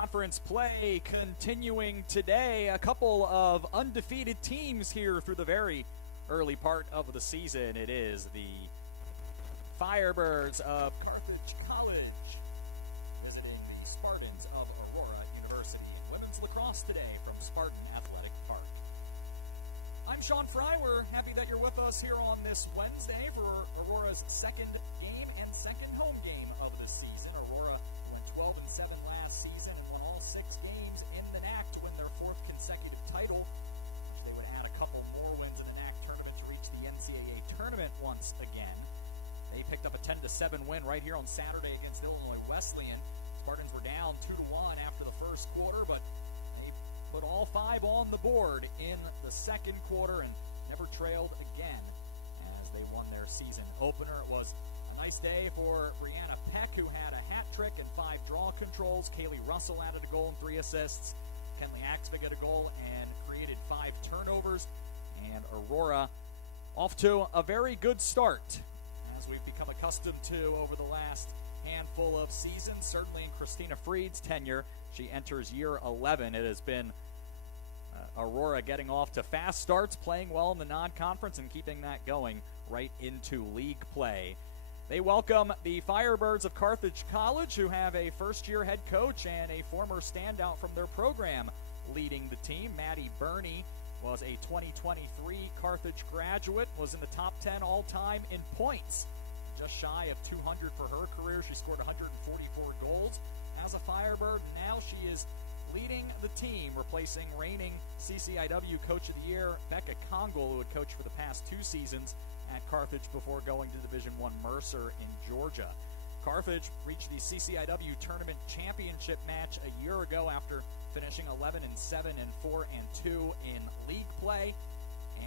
Conference play continuing today. A couple of undefeated teams here through the very early part of the season. It is the Firebirds of Carthage College visiting the Spartans of Aurora University in women's lacrosse today from Spartan Athletic Park. I'm Sean Fry. We're happy that you're with us here on this Wednesday for Aurora's second game and second home game of the season. Aurora went 12-7 last season and won all 6 games in the NAC to win their 4th consecutive title. They would add a couple more wins in the NAC tournament to reach the NCAA tournament once again. They picked up a 10-7 win right here on Saturday against Illinois Wesleyan. Spartans were down 2-1 after the first quarter, but they put all 5 on the board in the second quarter and never trailed again as they won their season opener. It was a nice day for Brianna Peck, who had a hat trick and 5 draw controls. Kaylee Russell added a goal and 3 assists. Kenley Axvig had a goal and created 5 turnovers. And Aurora off to a very good start, as we've become accustomed to over the last handful of seasons. Certainly in Christina Freed's tenure, she enters year 11. It has been Aurora getting off to fast starts, playing well in the non-conference, and keeping that going right into league play. They welcome the Firebirds of Carthage College, who have a first-year head coach and a former standout from their program leading the team. Maddie Burney was a 2023 Carthage graduate, was in the top 10 all-time in points. Just shy of 200 for her career. She scored 144 goals as a Firebird. Now she is leading the team, replacing reigning CCIW Coach of the Year, Becca Kongol, who had coached for the past 2 seasons at Carthage before going to Division I Mercer in Georgia. Carthage reached the CCIW Tournament Championship match a year ago after finishing 11-7 and 4-2 in league play.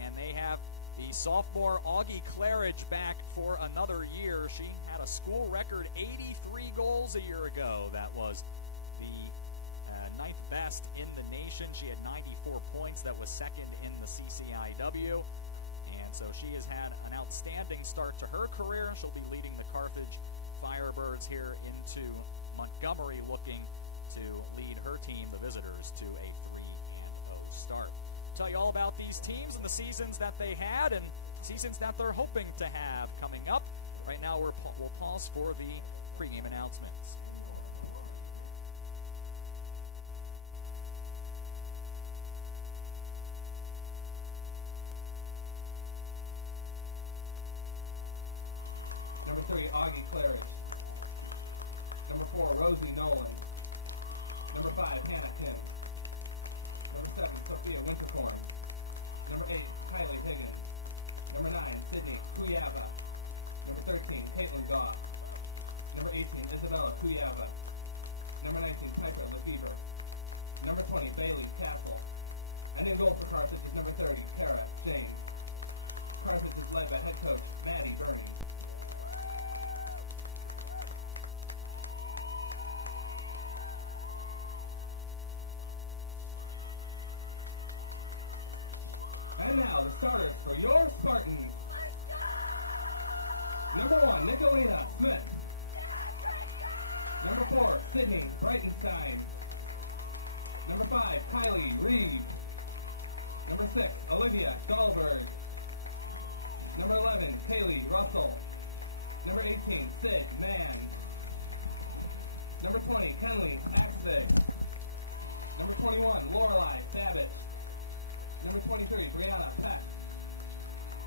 And they have the sophomore Augie Claridge back for another year. She had a school record 83 goals a year ago. That was the 9th best in the nation. She had 94 points. That was second in the CCIW. And so she has had an outstanding start to her career. She'll be leading the Carthage Firebirds here into Montgomery, looking to lead her team, the visitors, to a 3-0 start. Tell you all about these teams and the seasons that they had and seasons that they're hoping to have coming up. Right now we'll pause for the pregame announcements. Number 3, Augie Claridge. Number 4, Rosie Nolan. Number 5, Hannah Kim. Number 7, Sophia Winterthorn. Number 8, Kylie Higgins. Number 9, Sydney Kuyava. Number 13, Caitlin Goff. Number 18, Isabella Kuyava. Number 19, Piper Lefevre. Number 20, Bailey Castle. And in goal for Carthage is number 30, Tara Shane. Carthage is led by head coach Maddie Burney. And now, the starters for your Spartans. Number 1, Nicolina Smith. Number 4, Sydney Breitenstein. Number 5, Kylie Reed. Number 6, Olivia Dahlberg. Number 11, Kaylee Russell. Number 18, Sid Mann. Number 20, Kenley Axvig. Number 21, Lorelei Babbitt. Number 23, Brianna Peck.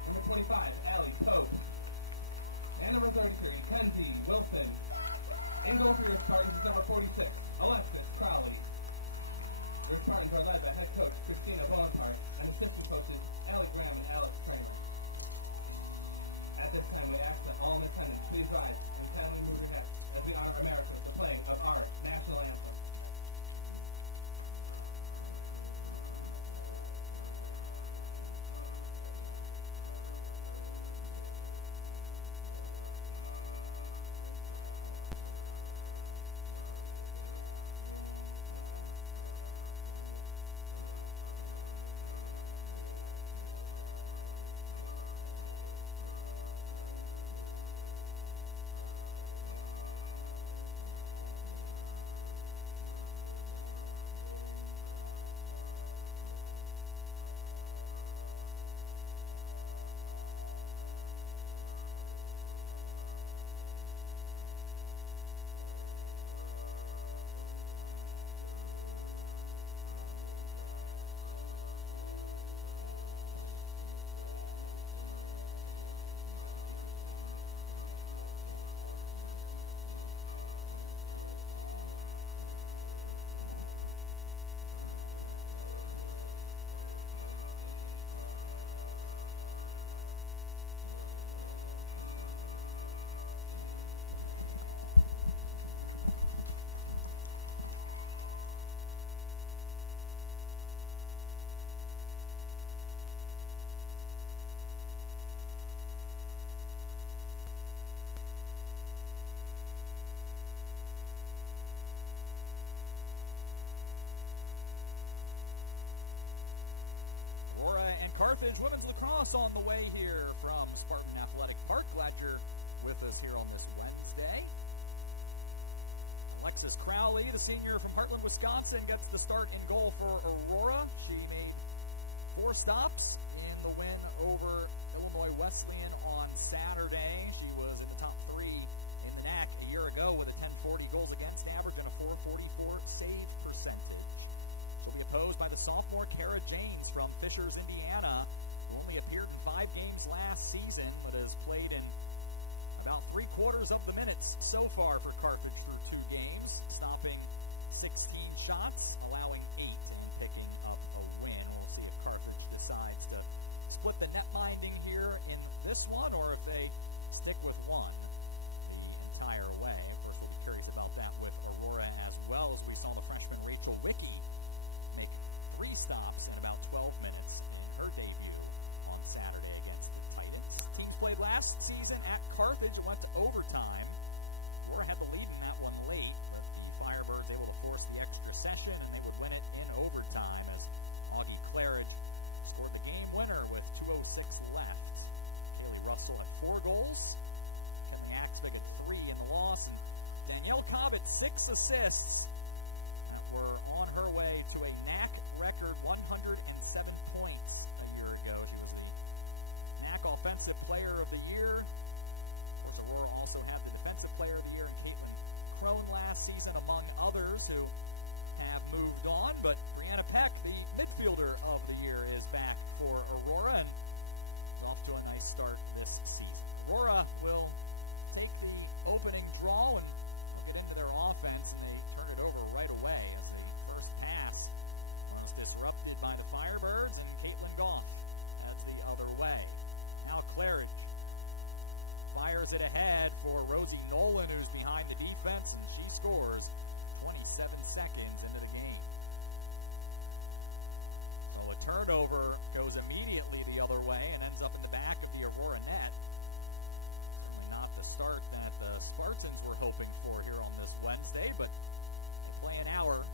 Number 25, Allie Pope. And number 33, Kenzie Wilson. In goal for your Spartans is number 46, Alexis Crowley. The Spartans are led by head coach Christina Bonaparte and assistant coaches Alec Graham and Alex Kramer. At this time, we ask that all in attendance please rise and kindly move your heads as we honor America with the playing of our national anthem. Carthage women's lacrosse on the way here from Spartan Athletic Park. Glad you're with us here on this Wednesday. Alexis Crowley, the senior from Heartland, Wisconsin, gets the start in goal for Aurora. She made 4 stops in the win over Illinois Wesleyan on Saturday. She was in the top 3 in the NAC a year ago with a 1040 goals against average and a 444 save percentage. She'll be opposed by the sophomore Kara James from Fishers, Indiana, who only appeared in 5 games last season, but has played in about 3/4 of the minutes so far for Carthage through 2 games, stopping 16 shots, allowing 8 and picking up a win. We'll see if Carthage decides to split the net minding here in this one or if they stick with one the entire way. Of course, we'll be curious about that with Aurora as well, as we saw the freshman Rachel Wicke make 3 stops in about 12 minutes in her debut on Saturday against the Titans. Teams played last season at Carthage. It went to overtime. Aurora had the lead in that one late, but the Firebirds able to force the extra session, and they would win it in overtime as Augie Claridge scored the game winner with 2:06 left. Kaylee Russell had 4 goals. Kenley Axvig had 3 in the loss, and Danielle Cobb had 6 assists that were on her way to a NAC record 107 points a year ago. She was the NAC Offensive Player of the Year. Of course, Aurora also had the Defensive Player of the Year in Caitlin Crone last season, among others who have moved on. But Brianna Peck, the midfielder of the year, is back for Aurora and is off to a nice start this season. Aurora will take the opening draw and get into their offense, and they turn it over right away as the first pass was disrupted by the Firebirds, and Caitlin Goff heads the other way. Now Claridge fires it ahead for Rosie Nolan, who's behind the defense, and she scores 27 seconds into the game. So a turnover goes immediately the other way and ends up in the back of the Aurora net. Certainly not the start that the Spartans were hoping for here on this Wednesday, but they play an hour, and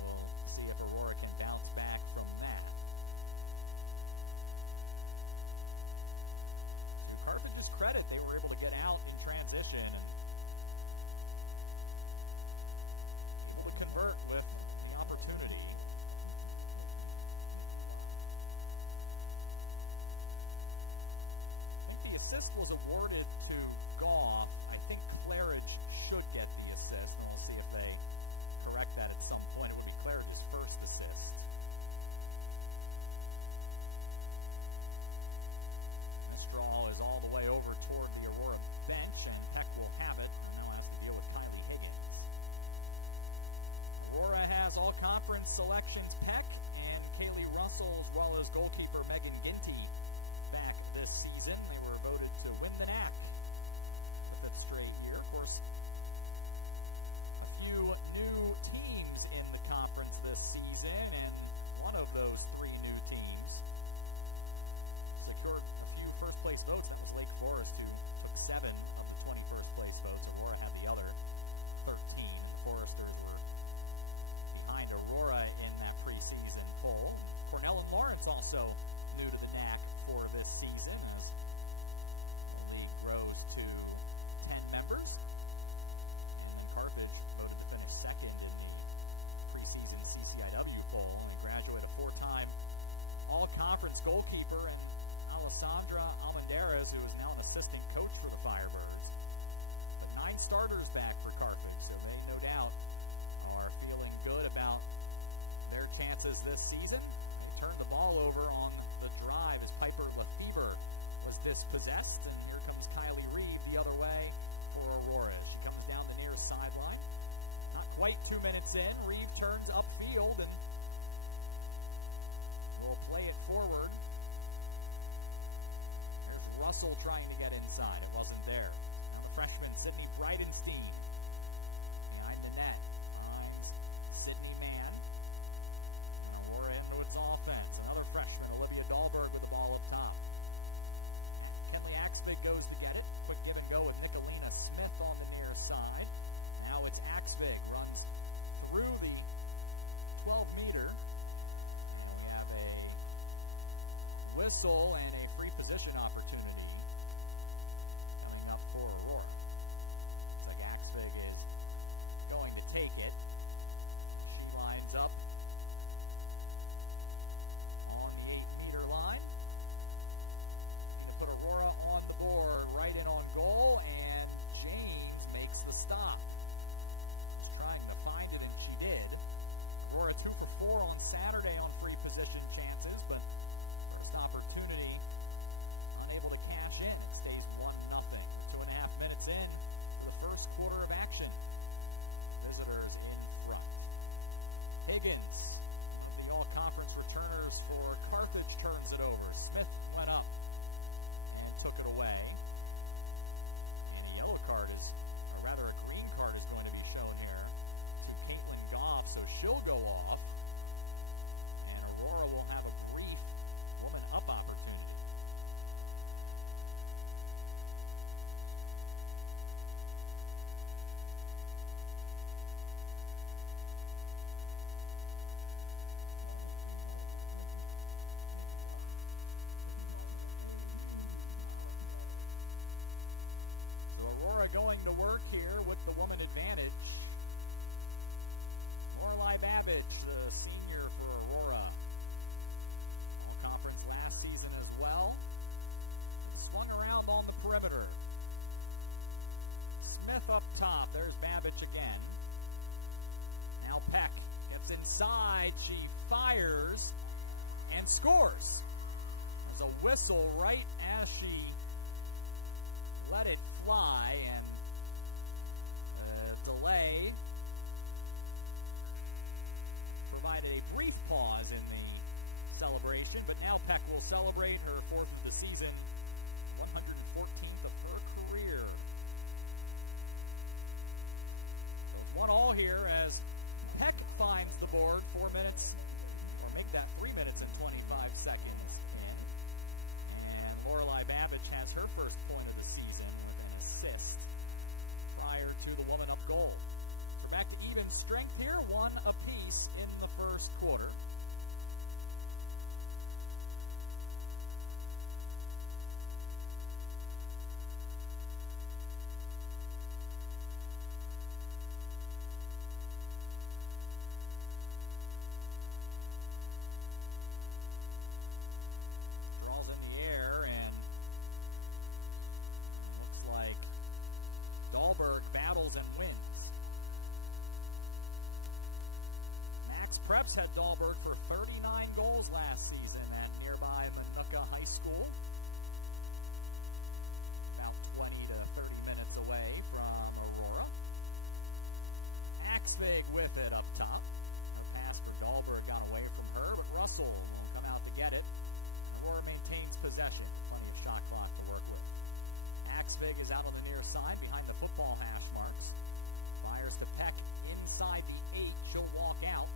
we'll see if Aurora can bounce back from that. To Carthage's credit, they were able to get out in transition and able to convert with the opportunity. I think the assist was awarded to Goff. I think Claridge should get the assist, and we'll see if they correct that at some point. It would be Claridge's first assist. This draw is all the way over toward the Aurora bench, and Peck will have it, and now has to deal with Kylie Higgins. Aurora has all-conference selections Peck and Kaylee Russell, as well as goalkeeper Megan Ginty back this season. They were voted to win the NAC the 5th straight year. Of course, a few new teams in the conference this season, and one of those 3 new teams secured a few first-place votes. That was Lake Forest, who took 7 of the 20 first-place votes. Aurora had the other 13. Foresters were behind Aurora in that preseason poll. Cornell and Lawrence also new to the NAC for this season as the league grows to 10 members. And then Carthage voted to finish second in the preseason CCIW poll and graduate a 4-time all-conference goalkeeper, and Alessandra Almendarez, who is now an assistant coach for the Firebirds. But 9 starters back for Carthage, so they no doubt are feeling good about their chances this season. They turned the ball over on the drive as Piper Lefebvre was dispossessed, and here comes Kylie Reeve the other way for Aurora. She comes down the near sideline. Not quite 2 minutes in, Reeve turns upfield and will play it forward. There's Russell trying to get inside. It wasn't there. Now the freshman Sydney Bridenstine behind the net finds Sydney Mann. And Aurora into its offense. Another freshman, Olivia Dahlberg, with the ball up top. Kenley Axvig goes to get it. Quick give and go with Nicolina Smith on the near side. Now it's Axvig, runs through the 12-meter. And we have a whistle and a free position opportunity coming up for Aurora. Looks like Axvig is going to take it. She lines up on the 8-meter line. Need to put Aurora on the board, right in on goal, and James makes the stop. She's trying to find it, and she did. Aurora 2 for 4 on Saturday on free position chances, but first opportunity unable to cash in. It stays 1-0. 2.5 minutes in for the first quarter of action. Visitors in front. Higgins, the all-conference returners for Carthage, turns it over. Smith went up and took it away. And a yellow card is, or rather a green card is going to be shown here to Caitlin Goff, so she'll go off. And Aurora will have a brief woman up opportunity. Going to work here with the woman advantage. Lorelei Babbage, the senior for Aurora. All conference last season as well. Swung around on the perimeter. Smith up top. There's Babbage again. Now Peck gets inside. She fires and scores. There's a whistle right as she let it fly, and delay provided a brief pause in the celebration, but now Peck will celebrate her 4th of the season, 114th of her career. So it's 1-1 here as Peck finds the board 4 minutes, or make that 3 minutes and 25 seconds in. And Lorelei Babbage has her first point of the season with an assist prior to the woman up goal. We're back to even strength here, 1 apiece in the first quarter. Ball's in the air, and looks like Dahlberg battles and wins. Max Preps had Dahlberg for 39 goals last season at nearby Minooka High School. About 20 to 30 minutes away from Aurora. Axvig with it up top. The pass for Dahlberg got away from her, but Russell will come out to get it. Aurora maintains possession. Plenty of shot clock to work with. Axvig is out on the near side behind the football hash marks. Fires to Peck inside the 8. She'll walk out.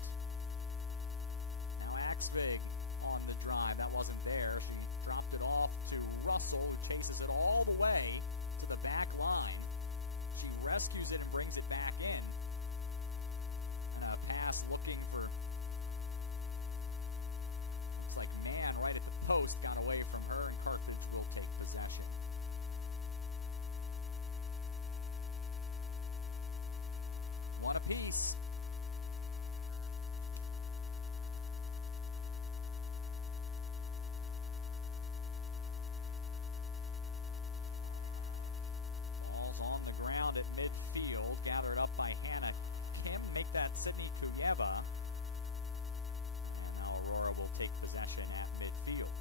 Now Axvig on the drive. That wasn't there. She dropped it off to Russell, who chases it all the way to the back line. She rescues it and brings it back in. And a pass looking for, looks like man right at the post, got away from her, and Carthage will take possession. One apiece. Ball's on the ground at midfield, gathered up by Hannah Kim. Make that Sydney Kuyeva. And now Aurora will take possession at midfield.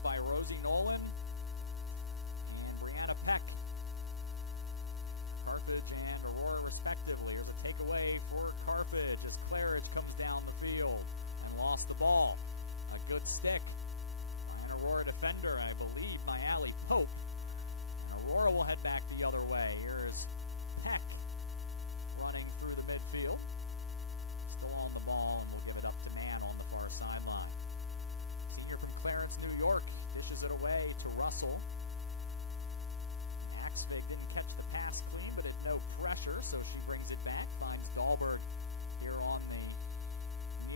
By Rosie Nolan and Brianna Peck. Carthage and Aurora respectively. There's a takeaway for Carthage as Claridge comes down the field and lost the ball. A good stick by an Aurora defender, I believe, by Allie Pope. And Aurora will head back the other way. Here is Peck running through the midfield. Still on the ball, and we'll give it up to Mann on the far sideline. Senior from Clarence, New York, dishes it away to Russell. Axvig didn't catch the pass clean, but at no pressure, so she brings it back, finds Dahlberg here on the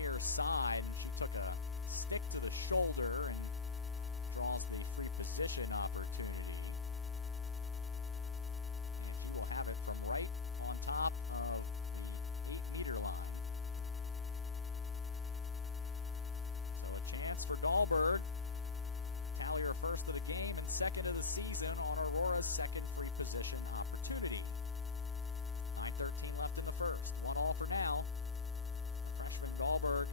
near side, and she took a stick to the shoulder and draws the free position opportunity. And she will have it from right on top of the 8-meter line. So a chance for Dahlberg. Tally her first of the game and second of the season on Aurora's second free position opportunity. 9:13 left in the first. 1-all for now. Freshman Dahlberg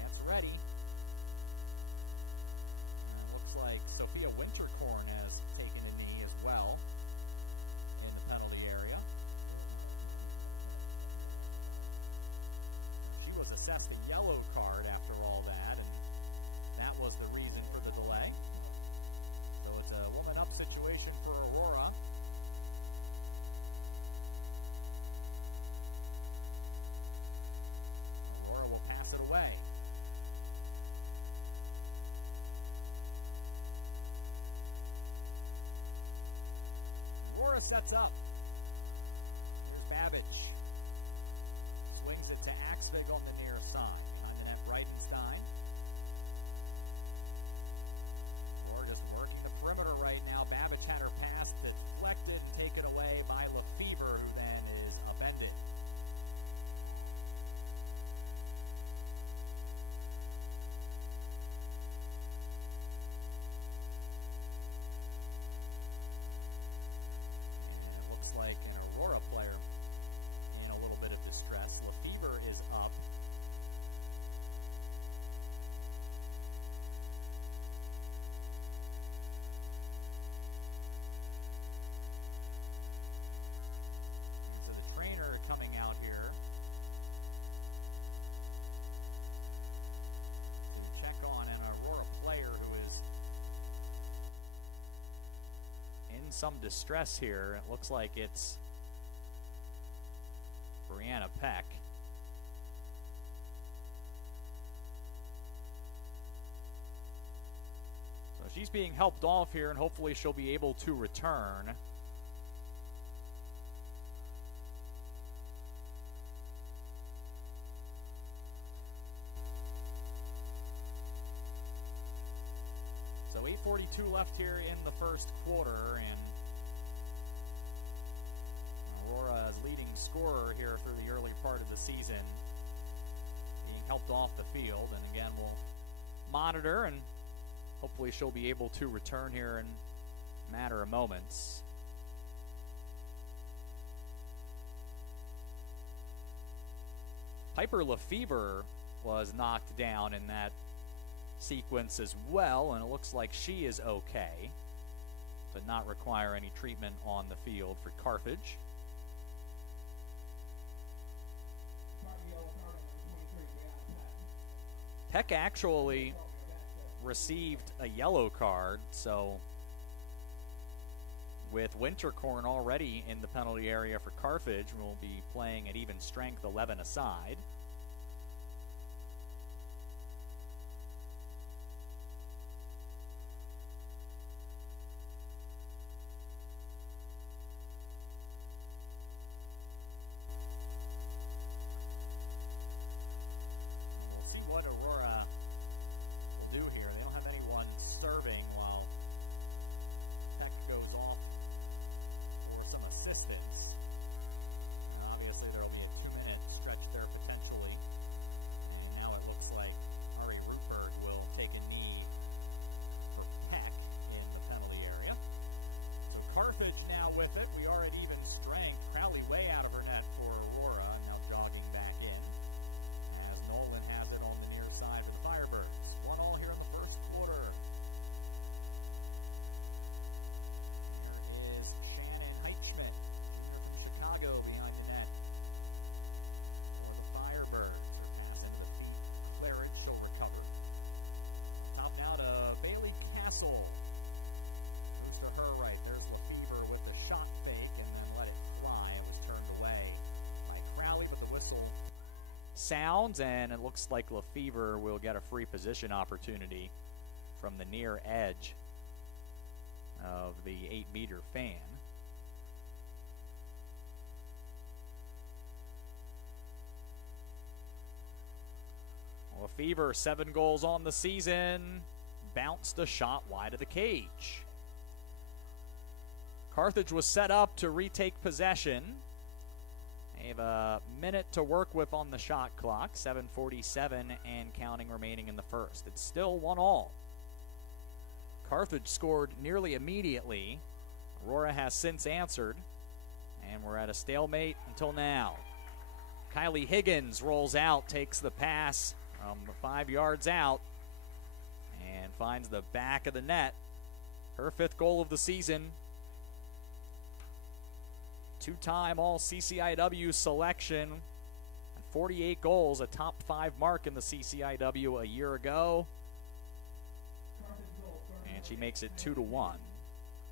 gets ready. And it looks like Sophia Winterkorn has taken a knee as well in the penalty area. She was assessed a yellow card after all that, and that was the reason for the delay. So it's a woman-up situation for Aurora. Aurora will pass it away. Aurora sets up. Here's Babbage. Swings it to Axvig on the near side. Behind the net, Breitenstein. Aurora just working the perimeter right now. Babbage had her pass deflected and taken away by Lefevre, who then is upended. Like an Aurora player in a little bit of distress. Lefevre is up. So the trainer coming out here to check on an Aurora player who is in some distress here. It looks like it's Brianna Peck. So she's being helped off here, and hopefully she'll be able to return. So 8:42 left here in the first quarter, and Aurora's leading scorer here through the early part of the season being helped off the field. And again, we'll monitor, and hopefully she'll be able to return here in a matter of moments. Piper Lefevre was knocked down in that sequence as well, and it looks like she is okay to not require any treatment on the field for Carthage. Peck actually received a yellow card, so with Winterkorn already in the penalty area for Carthage, we'll be playing at even strength 11 aside. Carthage now with it. We are at even strength. Crowley way out of her net for Aurora. Now jogging back in as Nolan has it on the near side for the Firebirds. 1-all here in the first quarter. There is Shannon Heichman here from Chicago behind the net for the Firebirds. Her pass into the feet. Claridge, she'll recover. Top now to Bailey Castle. Moves to her right. There's Lefevre with the shot fake and then let it fly. It was turned away by Crowley, but the whistle sounds, and it looks like Lefevre will get a free position opportunity from the near edge. of the 8-meter fan. Lefevre, 7 goals on the season, bounced a shot wide of the cage. Carthage was set up to retake possession. They have a minute to work with on the shot clock, 7:47 and counting remaining in the first. It's still 1-1. Carthage scored nearly immediately. Aurora has since answered, and we're at a stalemate until now. Kylie Higgins rolls out, takes the pass from 5 yards out, and finds the back of the net. Her 5th goal of the season. 2-time All-CCIW selection. 48 goals, a top 5 mark in the CCIW a year ago. And she makes it 2-1.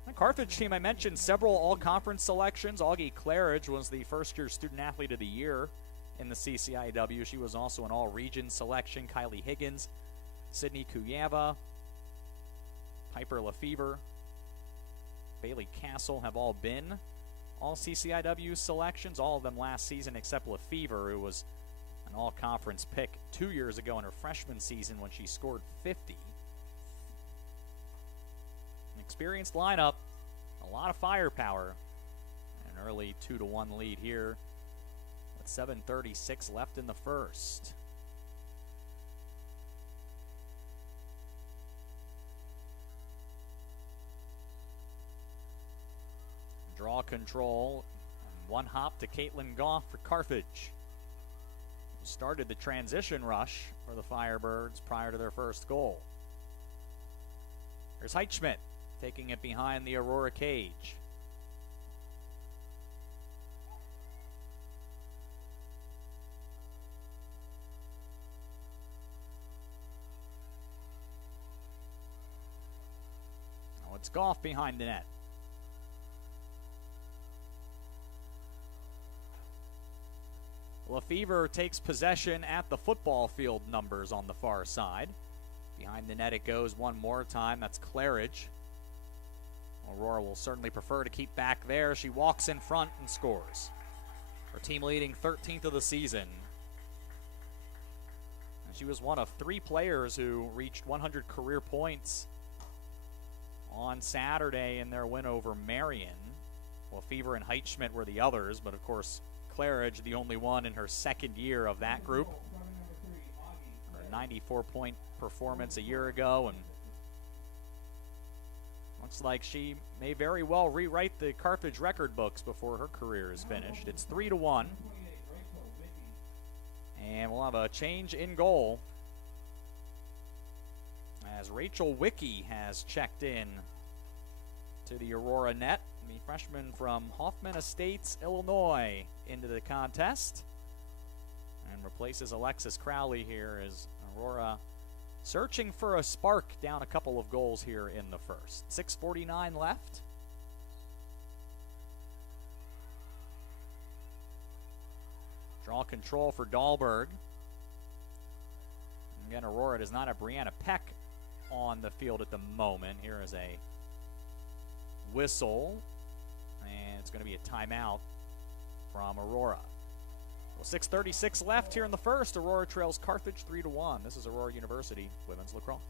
The Carthage team, I mentioned several all-conference selections. Augie Claridge was the first-year student athlete of the year in the CCIW. She was also an all-region selection. Kylie Higgins, Sydney Kuyava, Piper Lefevre, Bailey Castle have all been all CCIW selections, all of them last season except Lefevre, who was an all-conference pick 2 years ago in her freshman season when she scored 50. An experienced lineup, a lot of firepower, an early 2-1 lead here with 7:36 left in the first. Draw control, one hop to Caitlin Goff for Carthage. Started the transition rush for the Firebirds prior to their first goal. Here's Heitschmidt taking it behind the Aurora cage. Now it's Goff behind the net. Lefevre takes possession at the football field numbers on the far side. Behind the net it goes one more time. That's Claridge. Aurora will certainly prefer to keep back there. She walks in front and scores. Her team leading 13th of the season. And she was one of 3 players who reached 100 career points on Saturday in their win over Marion. Lefevre and Heitschmidt were the others, but of course Claridge, the only one in her 2nd year of that group. Her 94-point performance a year ago, and looks like she may very well rewrite the Carthage record books before her career is finished. It's 3-1. And we'll have a change in goal as Rachel Wicke has checked in to the Aurora net. The freshman from Hoffman Estates, Illinois, into the contest and replaces Alexis Crowley here as Aurora searching for a spark, down a couple of goals here in the first. 6:49 left. Draw control for Dahlberg. Again, Aurora does not have Brianna Peck on the field at the moment. Here is a whistle, and it's going to be a timeout from Aurora. Well, 6:36 left here in the first. Aurora trails Carthage 3-1. This is Aurora University Women's Lacrosse.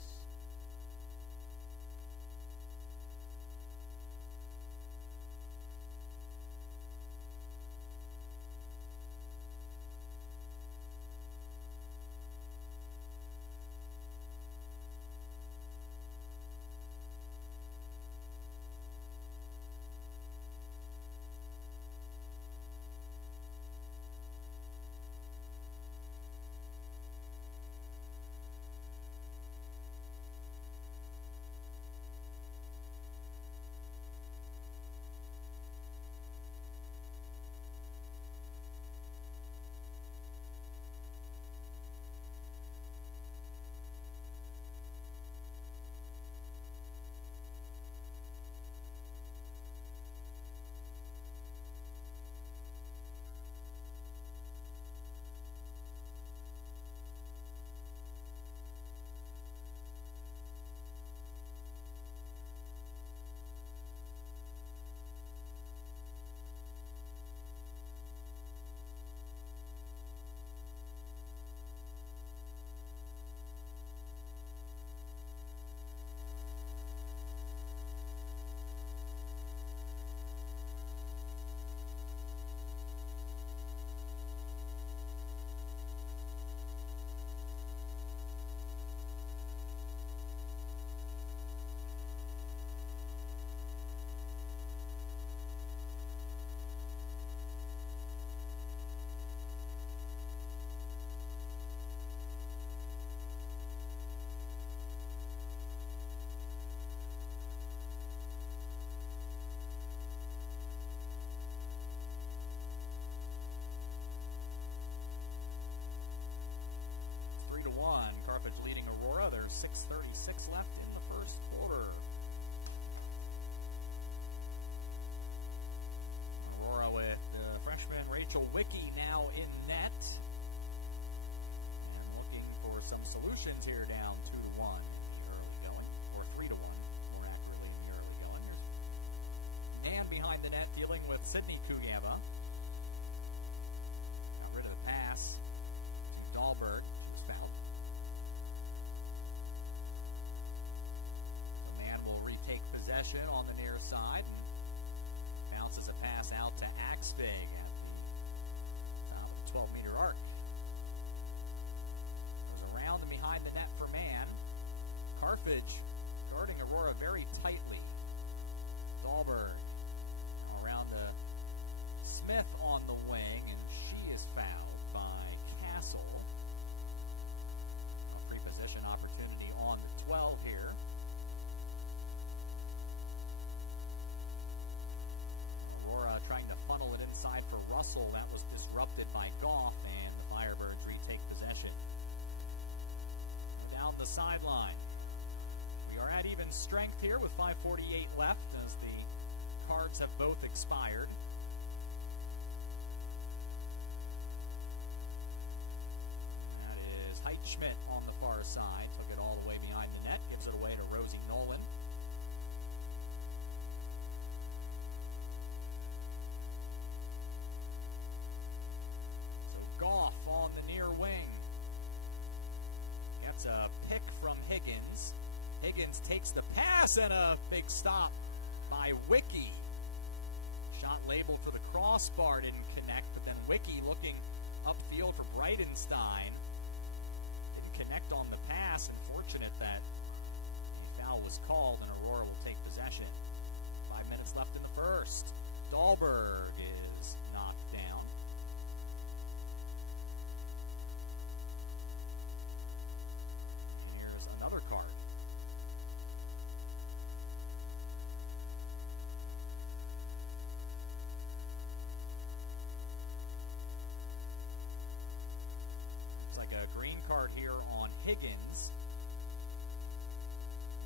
1. Carthage leading Aurora. There's 6:36 left in the first quarter. Aurora with freshman Rachel Wicke now in net. And looking for some solutions here, down 2-1 in the early going, or 3-1 more accurately in the early going. There's Dan behind the net dealing with Sydney Kugava. Got rid of the pass to Dahlberg. She was fouled. The man will retake possession on the near side and bounces a pass out to Axvig at the 12-meter arc. Goes around and behind the net for man. Carthage guarding Aurora very tightly. Dahlberg around to Smith on the wing, and she is fouled by Castle. A pre-possession opportunity on the 12 here. Aurora trying to funnel it inside for Russell. That was disrupted by Goff, and the Firebirds retake possession. Down the sideline. We are at even strength here with 5:48 left as the cards have both expired. That is Heitschmidt on the far side. Took it all the way behind the net. Gives it away to Rosie Nolan. Goff on the near wing. Gets a pick from Higgins. Higgins takes the pass and a big stop by Wicke. Shot labeled for the crossbar, didn't connect, but then Wicke looking upfield for Brightenstein. Didn't connect on the pass. Unfortunate that a foul was called and Aurora will take possession. 5 minutes left in the first. Dahlberg is knocked down. Another card. Looks like a green card here on Higgins.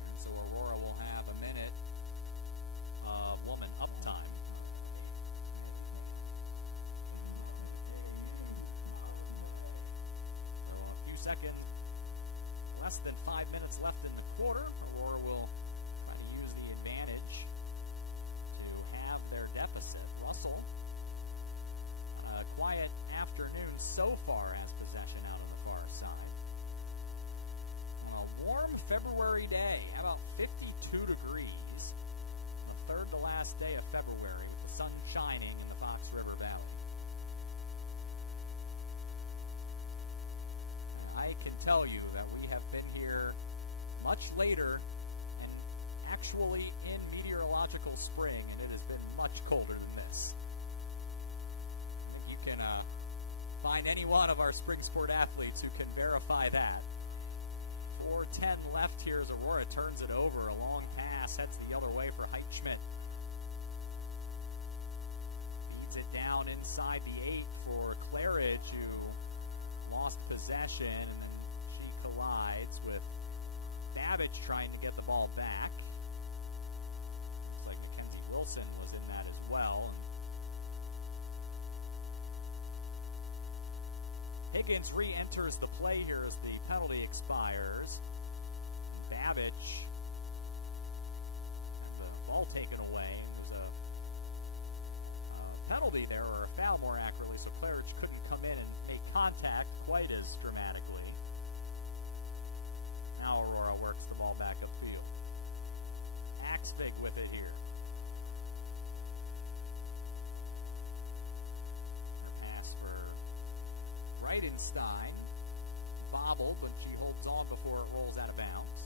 And so Aurora will have a minute of woman uptime. So a few seconds. Less than 5 minutes left in the quarter. Aurora will try to use the advantage to have their deficit. Russell, a quiet afternoon so far, has possession out on the far side. On a warm February day, about 52 degrees, the third to last day of February, with the sun shining in the Fox River Valley. I can tell you that we have been here much later and actually in meteorological spring, and it has been much colder than this. I think you can find any one of our spring sport athletes who can verify that. 4:10 left here as Aurora turns it over. A long pass heads the other way for Heitschmidt. Feeds it down inside the 8 for Claridge, who lost possession, and then she collides with Babbage trying to get the ball back. Looks like Mackenzie Wilson was in that as well. Higgins re-enters the play here as the penalty expires. Babbage had the ball taken away. It was a penalty there, or a foul more accurately, so Claridge couldn't come in and make contact quite as dramatically. Now Aurora works the ball back upfield. Axvig with it here. A pass for Brightenstein. Bobbled, but she holds on before it rolls out of bounds.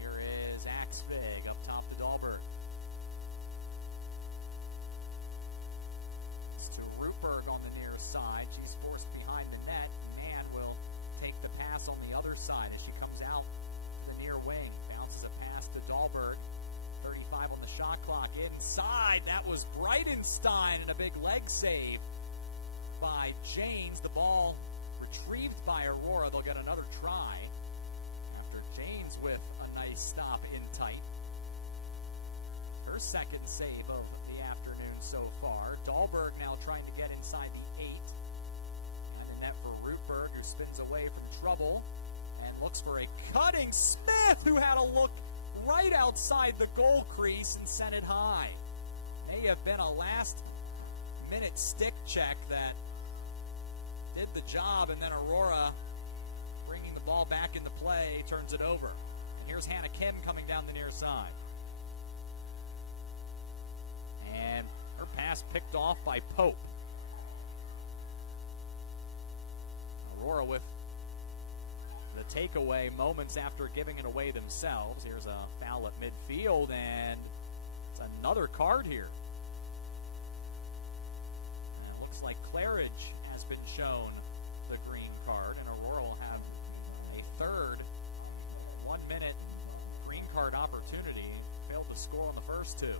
Here is Axvig up top to Dahlberg. To Rupert on the near side. She's forced behind the net. Man will take the pass on the other side as she comes out the near wing. Bounces a pass to Dahlberg. 35 on the shot clock. Inside. That was Brightenstein, and a big leg save by Janes. The ball retrieved by Aurora. They'll get another try after Janes with a nice stop in tight. Her second save of the afternoon so far. Dahlberg now trying to get inside the 8. And the net for Rootberg, who spins away from trouble and looks for a cutting Smith, who had a look right outside the goal crease and sent it high. May have been a last-minute stick check that did the job, and then Aurora, bringing the ball back into play, turns it over. And here's Hannah Kim coming down the near side. And her pass picked off by Pope. Aurora with the takeaway moments after giving it away themselves. Here's a foul at midfield, and it's another card here. And it looks like Claridge has been shown the green card, and Aurora will have a third 1-minute green card opportunity. Failed to score on the first two.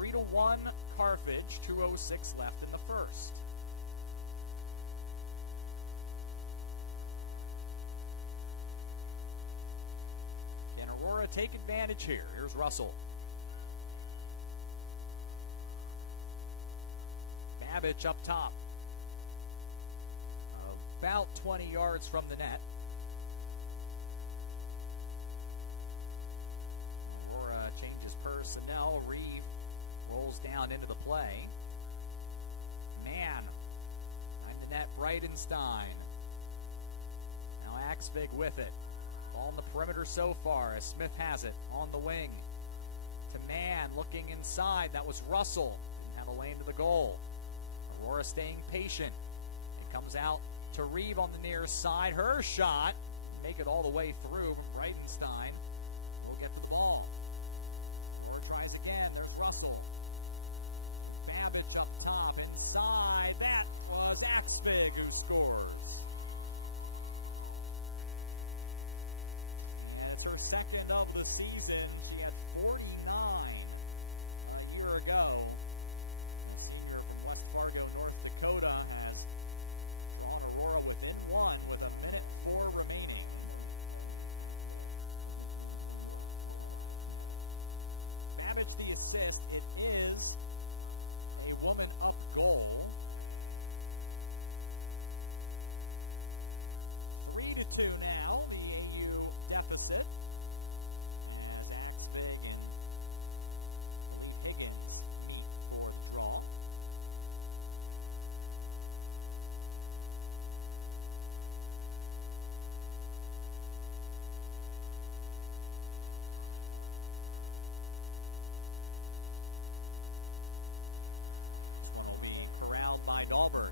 3-1 Carthage, 2:06 left in the first. Can Aurora take advantage here? Here's Russell. Babbage up top. About 20 yards from the net. Aurora changes personnel. Reeve rolls down into the play. Man. Behind the net, Brightenstein. Now Axvig with it. Ball on the perimeter so far as Smith has it on the wing. To Man looking inside. That was Russell. Didn't have a lane to the goal. Aurora staying patient. It comes out to Reeve on the near side. Her shot. Make it all the way through from Brightenstein. We'll get to the ball. Aurora tries again. There's Russell. Babbage up top. Inside. That was Axvig who scores. And it's her second of the season. She had 49 a year ago. The senior from West Fargo, North Dakota, has drawn Aurora within one with 1:04 remaining. Babbage the assist. It is a woman up goal. 3-2 now, the AU deficit. As Axvig and Lee Higgins meet for the draw. This one will be corralled by Dahlberg.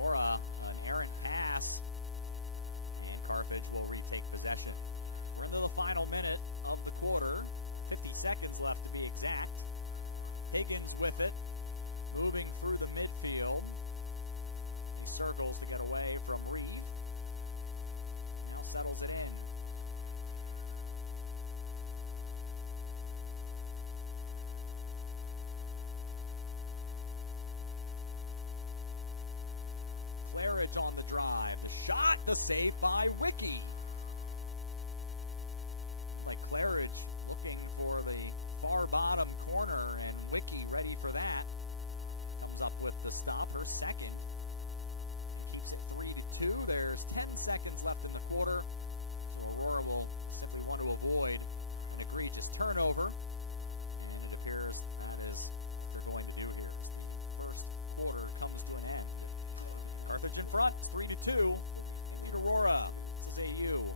Aurora, an errant pass, and Carthage will retake possession. We're into the final minute of the quarter. 50 seconds left to be exact. Higgins with it, moving through the midfield. He circles to get away from Reeve. Now settles it in. Claridge on the drive. The shot, the save by Wiki. Like Claridge looking for the far bottom corner, and Wiki ready for that. Comes up with the stop, her second. Keeps it 3-2. There's 10 seconds left in the quarter. Aurora will simply want to avoid an egregious turnover. And it appears that is what they're going to do here. First quarter comes to an end. Carthage in front, 3-2. Aurora, this is AU.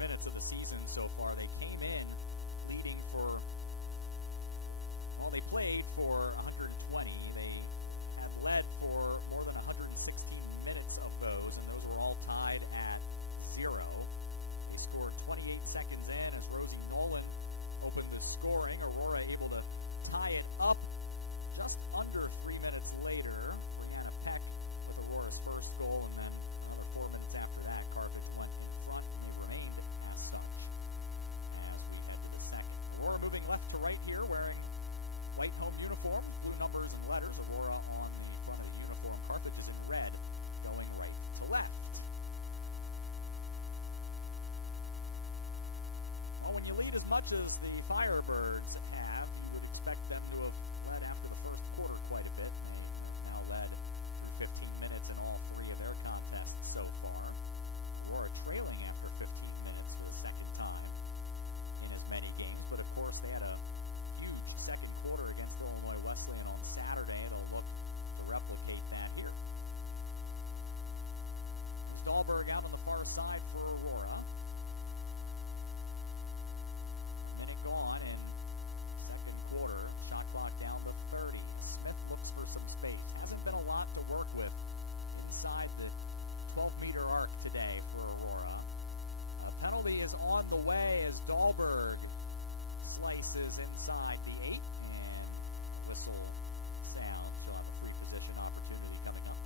minutes of the season so far. They came in leading they played for 120. They had led for more than 116 minutes of those, and those were all tied at 0. They scored 28 seconds in as Rosie Nolan opened the scoring. Aurora able to tie it up just under 3 minutes later. Brianna Peck with Aurora's first goal, and then another 4 minutes after that, Carthage went in front, and they remained as such as we head to the second. Aurora moving left to right here, wearing white home uniform, blue numbers and letters. Aurora on the front of the uniform. Carthage is in red, going right to left. Well, when you lead as much as the Firebirds have, you would expect them to have led after the first quarter quite a bit. They've now led through 15 minutes in all 3 of their contests so far. Aurora trailing after 15 minutes for the second time in as many games. But of course, they had a huge second quarter against Illinois Wesleyan on Saturday. They'll look to replicate that here. Dahlberg out on the far side for Aurora. Minute gone in second quarter. Shot clock down to 30. Smith looks for some space. Hasn't been a lot to work with inside the 12-meter arc today for Aurora. A penalty is on the way as Dahlberg slices inside the 8, and whistle sound. She'll have a free position opportunity coming up.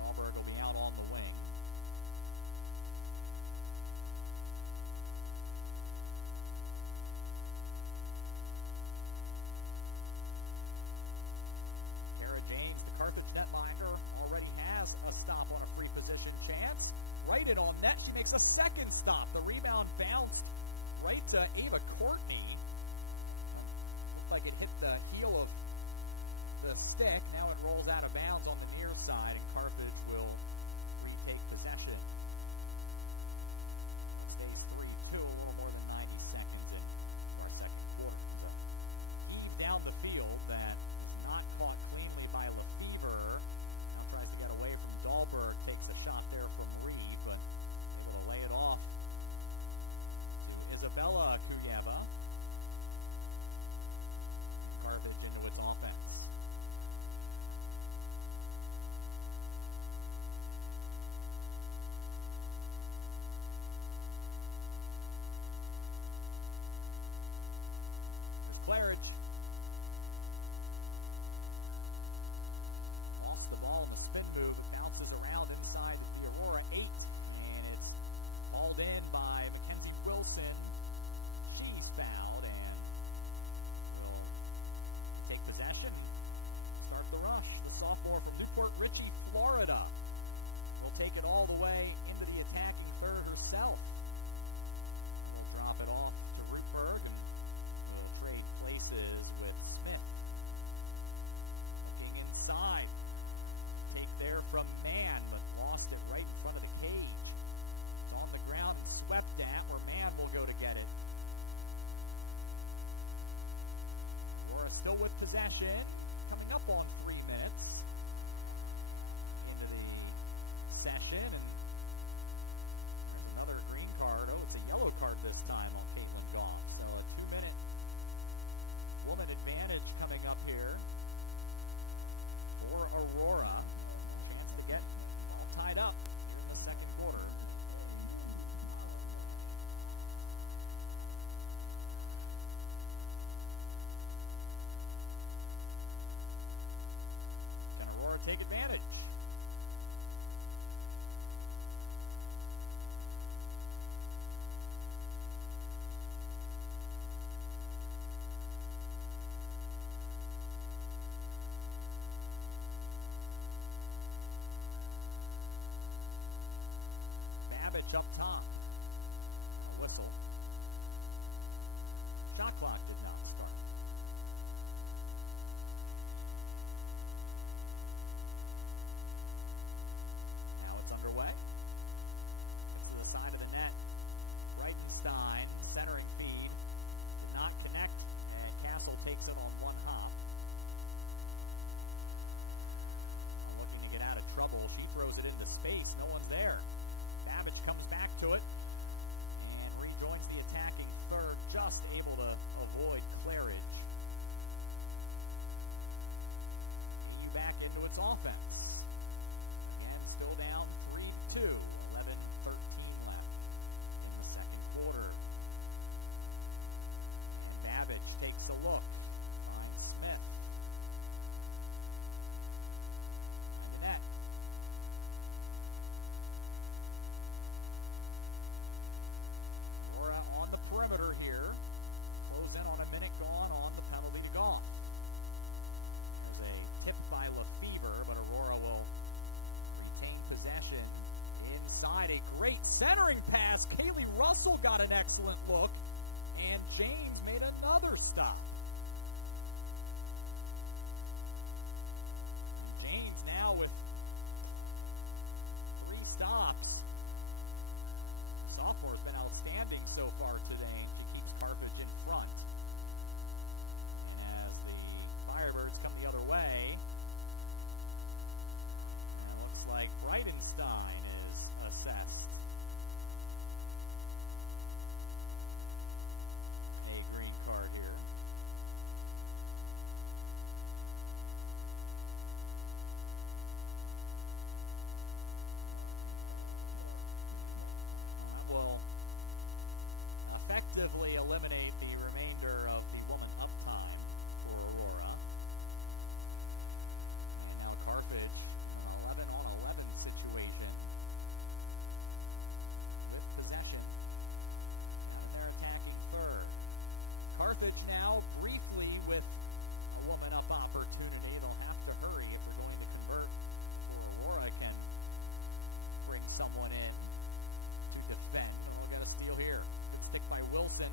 Dahlberg will be out on the wing. Kara James, the Carthage netminder, already has a stop on a free position chance. Right in on net. She makes a second stop. The rebound bounced right to Ava Courtney. Looked like it hit the heel of the stick. Now it rolls out of bounds on the near side, and Carthage will retake possession. Stays 3-2, a little more than 90 seconds in our second quarter. The heave down the field that was not caught cleanly by Lefevre. Now tries to get away from Dahlberg. Takes a shot there from Reed, but able to lay it off to Isabella Kuyeva. Carthage into its offense. Here's Claridge. Lost the ball in the spin move. It bounces around inside the Aurora 8, and it's hauled in by Mackenzie Wilson. She's fouled and will take possession, start the rush. The sophomore from Newport Richey, Florida, will take it all the way into the attacking third herself. Will drop it off to Rootberg and will trade places with Smith. Looking inside. Take there from Mann, but lost it right in front of the cage. It's on the ground and swept at, where Mann will go to get it. Aurora still with possession, coming up on 3 minutes into the session, and there's another green card. Oh, it's a yellow card this time on Caitlin Goff. So a 2-minute woman advantage coming up here for Aurora. Chance to get all tied up in the second quarter. Can Aurora take advantage? Babbage up top. A whistle. Shot clock did not start. Now it's underway. It's to the side of the net. Breitenstein, centering feed. Did not connect, and Castle takes it on one hop. Looking to get out of centering pass. Kaylee Russell got an excellent look, and James made another stop. James now with 3 stops. Sophomore's been outstanding so far today. She keeps Carthage in front. And as the Firebirds come the other way, it looks like Brightenstein is assessed. A green card here. Will effectively eliminate the remainder of the woman uptime for Aurora. And now Carthage, an 11-on-11 situation with possession. And they're attacking third. Carthage now briefly with a woman up opportunity. They'll have to hurry if they're going to convert, or Aurora can bring someone in to defend. And we'll get a steal here. Good stick by Wilson.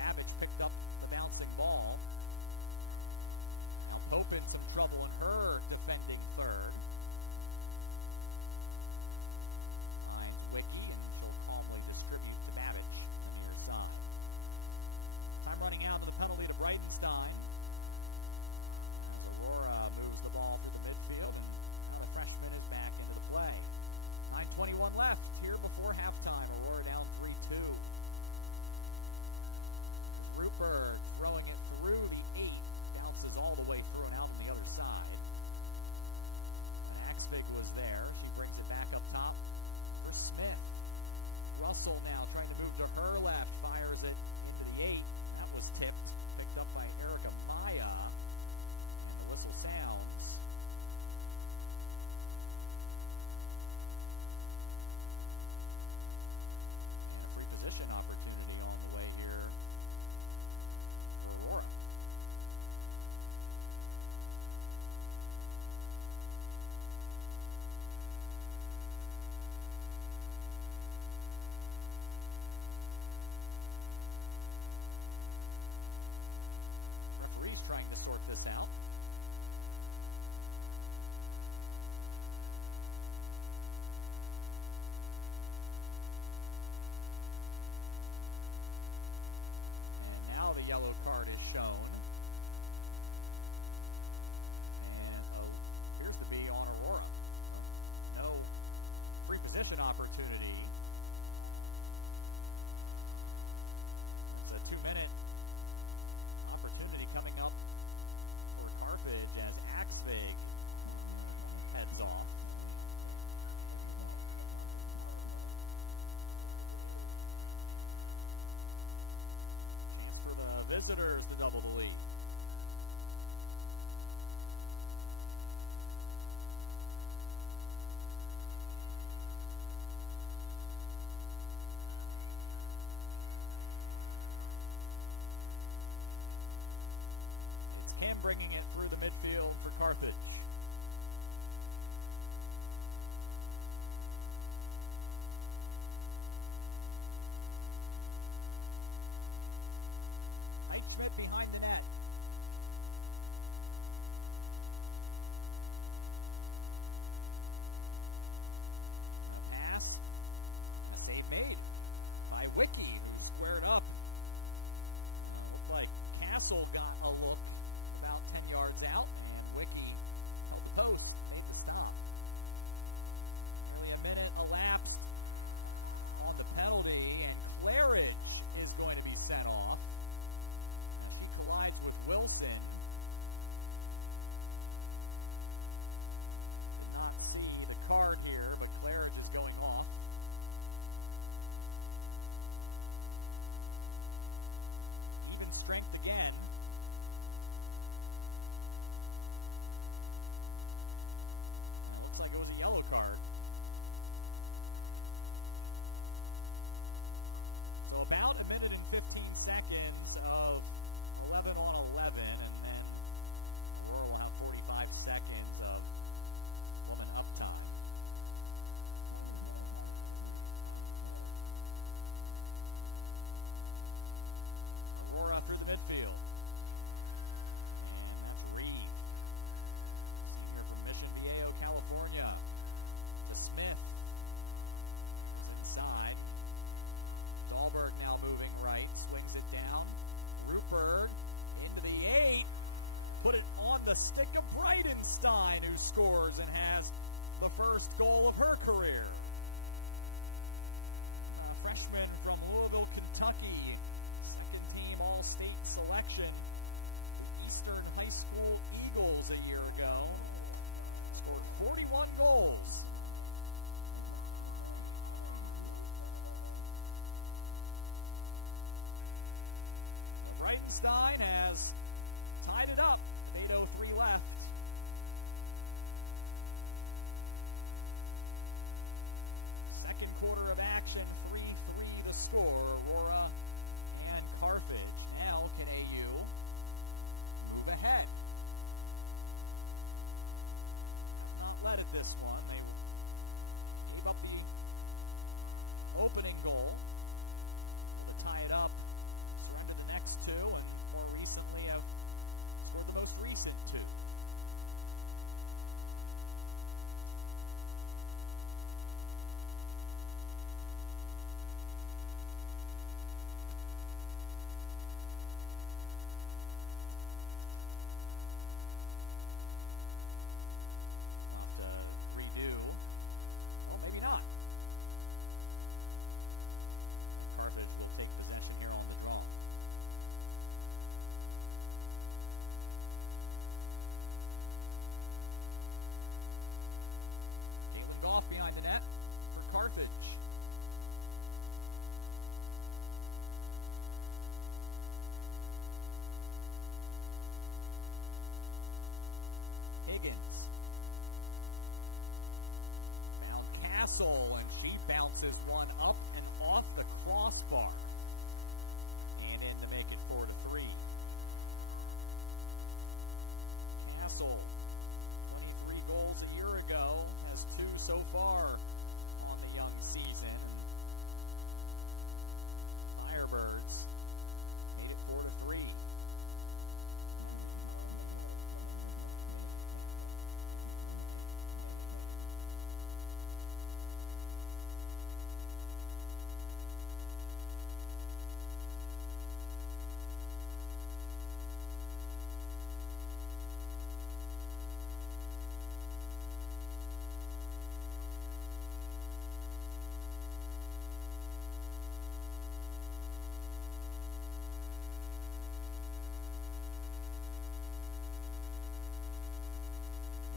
Babbage picked up the bouncing ball. Now Pope in some trouble in her defending third. Finds Wiki, and she'll calmly distribute to Babbage on the near side. Time running out of the penalty to Brightenstein. As Aurora moves the ball through the midfield, and now the freshman is back into the play. 9:21 left here before halftime. Aurora down 3-2. Rupert throwing it through the 8. Bounces all the way through and out on the other side. And Axfig was there. She brings it back up top for Smith. Russell now trying to move to her left. Fires it into the 8. That was tipped. Picked up by Erica Maya. And the whistle sounds. And a free position opportunity on the way here for Aurora. Referees trying to sort this out. And now the yellow card is shown. And appears to be on Aurora. No free position opportunity. It's a 2-minute opportunity coming up for Carthage as Axfig heads off. Chance for the visitors to double the lead. It's Kim bringing it through the midfield for Carthage. Mike Smith behind the net. first goal of her career. A freshman from Louisville, Kentucky, second team All-State selection with Eastern High School Eagles a year ago. Scored 41 goals. Breitenstein has tied it up. 8:03 left. Second quarter of action, 3-3 the score. Aurora and Carthage. Now can AU move ahead? Not led at this one. They gave up the opening goal to tie it up. Surrendered the next two, and more recently have scored the most recent two. Behind the net for Carthage. Higgins. Found Castle, and she bounces one up and off the crossbar. And in to make it 4-3. Castle, 23 goals a year ago, has 2 so far on the young season. Firebirds made it 4-3.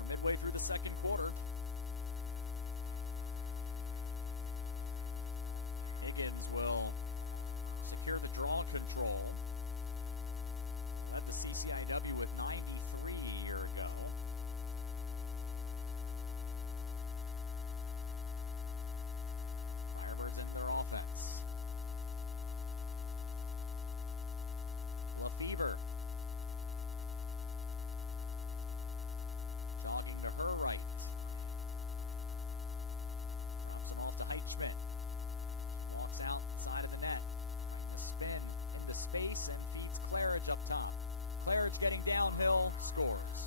Midway through the second quarter. Higgins will secure the draw control. Led the CCIW with 93 a year ago. Firebirds into their offense. LaFever. Dogging to her right. Drops them off to Heitzman. Walks outside of the net. A spin into space and feeds Claridge up top. Claridge getting downhill, scores.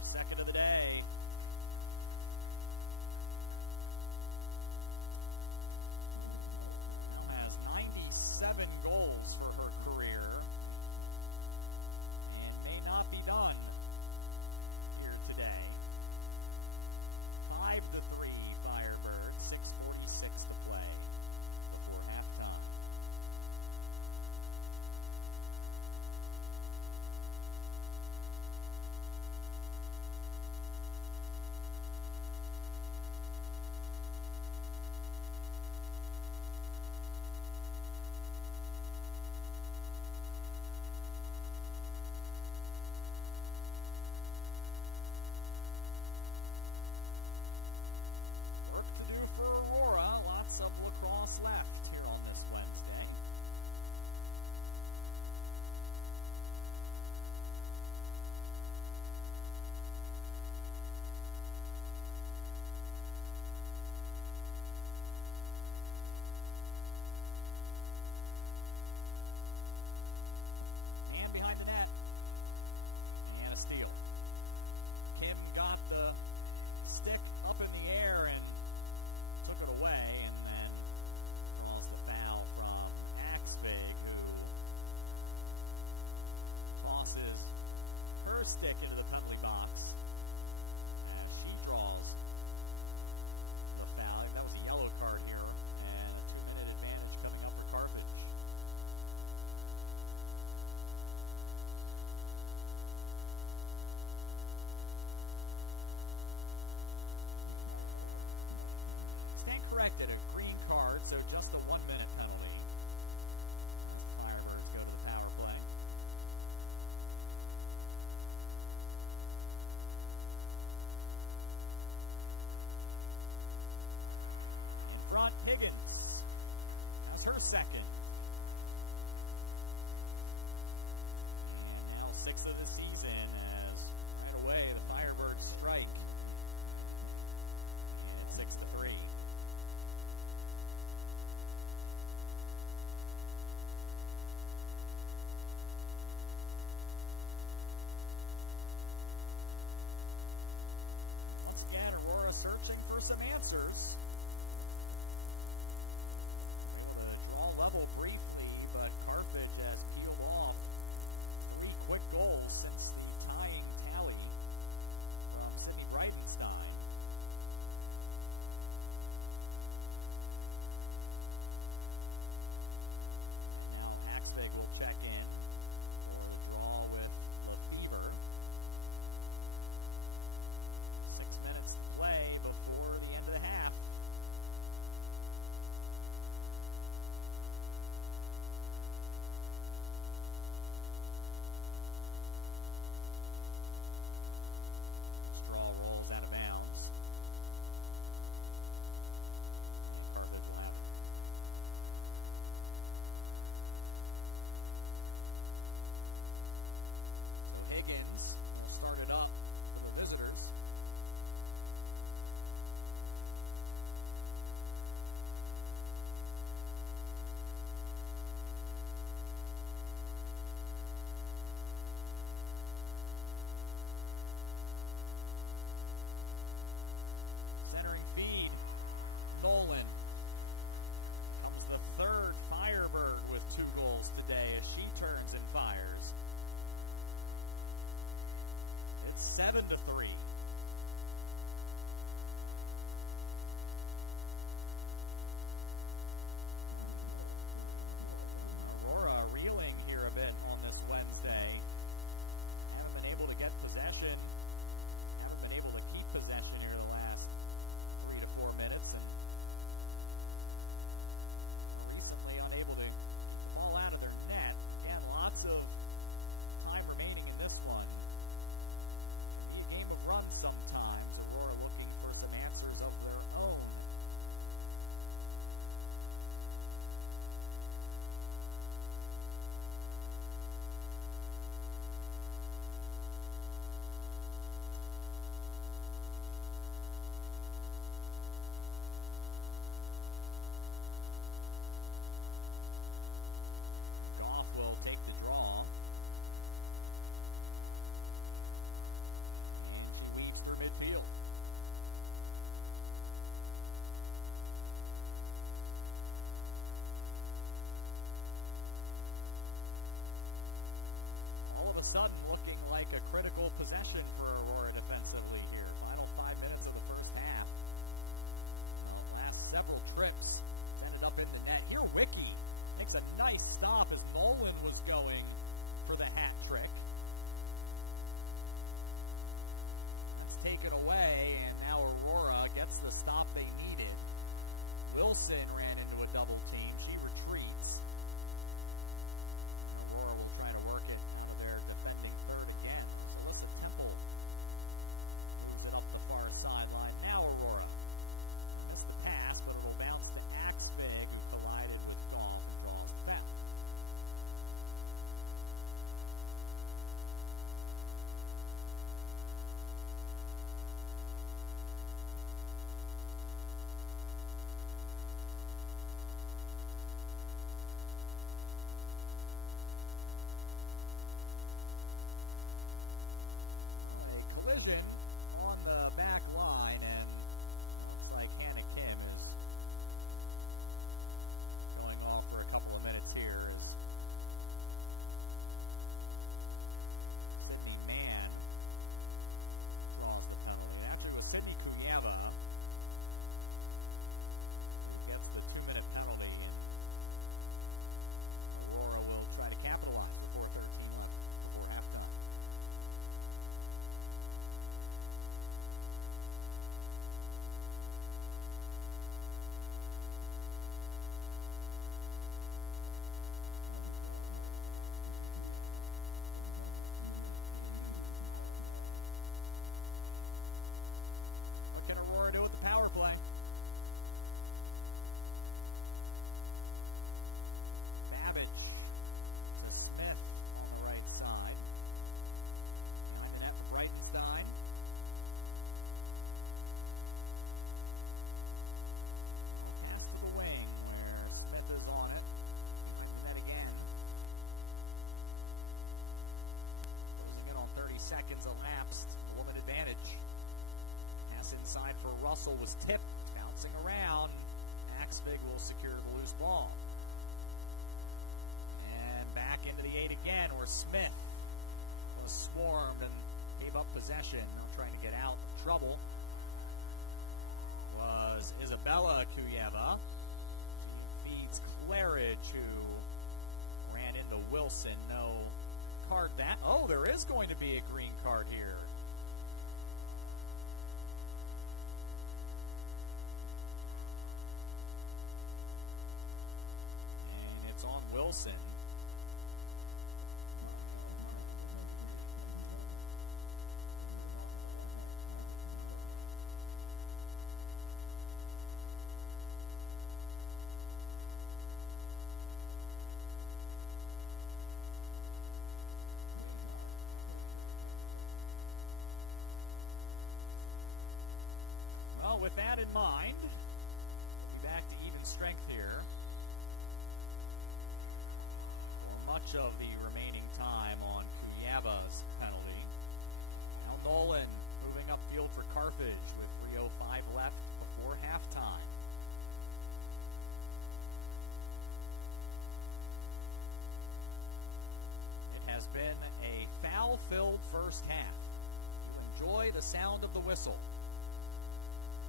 The second of the day. Now has 97 goals for her career. And may not be done here today. 5-3 Firebirds, 6:46 to play before halftime. Work to do for Aurora. Lots of lacrosse left here on this Wednesday. And behind the net. And a steal. Kim got the stick up in the air and took it away, and then lost the foul from Axvig, who tosses her stick into the penalty box as she draws her second. And now sixth of the season as right away the Firebirds strike. And it's 6-3. Once again, Aurora searching for some answers. Level briefly, but Carthage has peeled off 3 quick goals since the tying tally from Sydney Bridenstine. Now Axvig will check in for the draw with Lefevre. 6 minutes to play before the end of the half. Started up for the visitors. Centering feed, Nolan. Comes the third Firebird with 2 goals today as she turns and fires. It's 7-3. Aurora reeling here a bit on this Wednesday. Haven't been able to get possession. Haven't been able to keep possession here the last 3 to 4 minutes, and recently unable to fall out of their net. Again, lots of time remaining in this one. Be a game of runs sometimes. Aurora looking for some answers of their own. Goff will take the draw. And she weaves through midfield. All of a sudden looking like a critical possession for Aurora defensively here. Final 5 minutes of the first half. Last several trips ended up in the net. Here Wiki makes a nice stop as Nolan was going for the hat trick. That's taken away, and now Aurora gets the stop they needed. Wilson ran into a double team. She retreats. Aurora will try to work it. Now they're defending third again. So Alyssa Temple seconds elapsed. Woman advantage. Pass inside for Russell was tipped, bouncing around. Axvig will secure the loose ball. And back into the 8 again, where Smith was swarmed and gave up possession. Now trying to get out of trouble was Isabella Kuyeva. She feeds Claridge, who ran into Wilson. No card that. Oh, there is going to be a green card here. And it's on Wilson. With that in mind, we'll be back to even strength here for much of the remaining time on Kuyeva's penalty. Now Nolan moving upfield for Carthage with 3:05 left before halftime. It has been a foul-filled first half. You enjoy the sound of the whistle.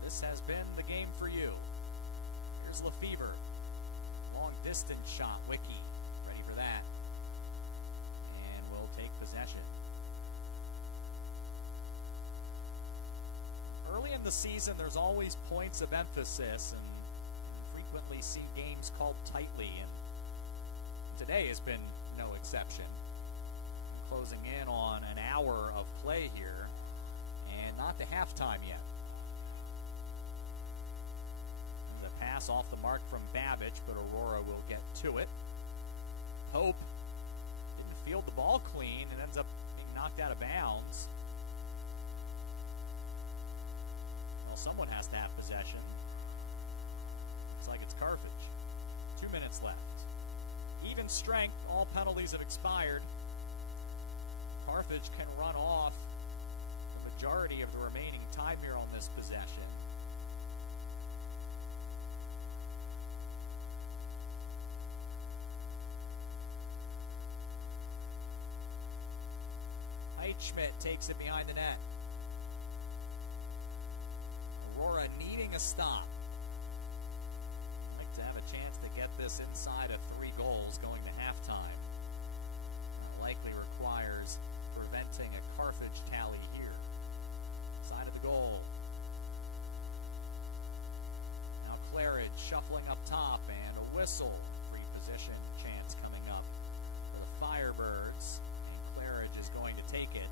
This has been the game for you. Here's Lefevre. Long distance shot. Wiki ready for that. And will take possession. Early in the season, there's always points of emphasis, and you frequently see games called tightly, and today has been no exception. Closing in on an hour of play here, and not to halftime yet. Pass off the mark from Babbage, but Aurora will get to it. Hope didn't field the ball clean and ends up being knocked out of bounds. Well, someone has to have possession. Looks like it's Carthage. 2 minutes left. Even strength, all penalties have expired. Carthage can run off the majority of the remaining time here on this possession. Schmidt takes it behind the net. Aurora needing a stop. I'd like to have a chance to get this inside of 3 goals going to halftime. That likely requires preventing a Carthage tally here. Side of the goal. Now Claridge shuffling up top and a whistle. Free position chance coming up for the Firebirds. Claridge is going to take it.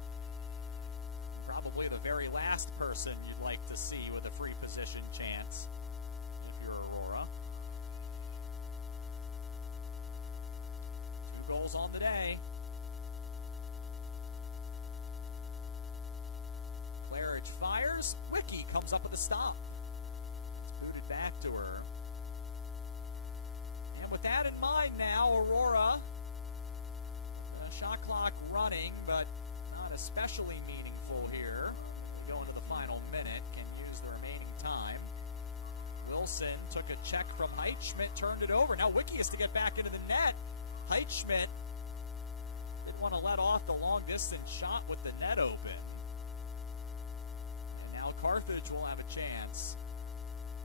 Probably the very last person you'd like to see with a free position chance if you're Aurora. 2 goals on the day. Claridge fires. Wiki comes up with a stop. It's booted back to her. And with that in mind now, Aurora, shot clock running, but not especially meaningful here. We go into the final minute, can use the remaining time. Wilson took a check from Heitschmidt, turned it over. Now Wiki has to get back into the net. Heitschmidt didn't want to let off the long-distance shot with the net open. And now Carthage will have a chance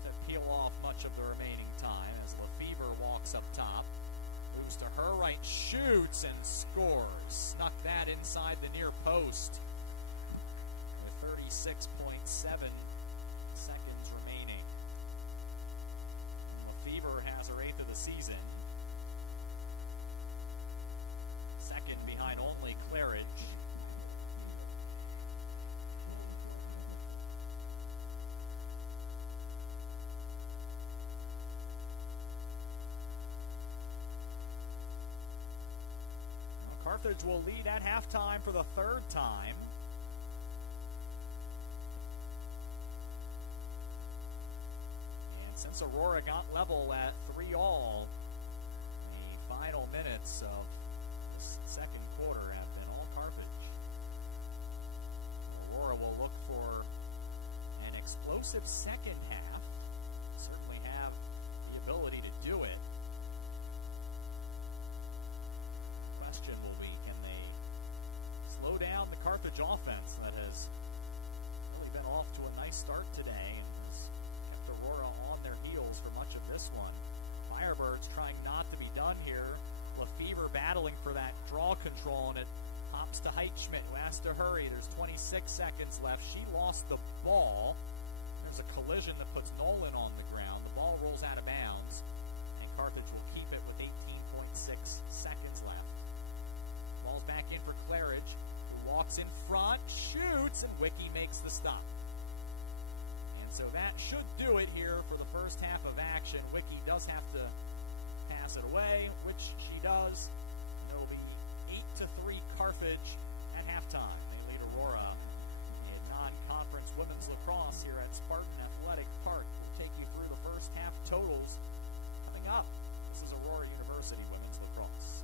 to peel off much of the remaining time as Lefevre walks up top. Moves to her right, shoots, and scores. Snuck that inside the near post with 36.7 seconds remaining. Lefevre has her 8th of the season. Second behind only Claridge. Carthage will lead at halftime for the 3rd time. And since Aurora got level at 3-all, the final minutes of this second quarter have been all Carthage. Aurora will look for an explosive second half. Certainly have the ability to do it. Question will be, can they slow down the Carthage offense that has really been off to a nice start today and has kept Aurora on their heels for much of this one. Firebirds trying not to be done here. Lefevre battling for that draw control, and it hops to Heitschmidt, who has to hurry. There's 26 seconds left. She lost the ball. There's a collision that puts Nolan on the ground. The ball rolls out of bounds, and Carthage will keep it with 18.6 seconds left. Ball's back in for Claridge, who walks in front, shoots, and Wiki makes the stop. And so that should do it here for the first half of action. Wiki does have to pass it away, which she does. There will be 8-3 Carthage at halftime. They lead Aurora in non-conference women's lacrosse here at Spartan Athletic Park. We'll take you through the first half totals coming up. This is Aurora University women's lacrosse.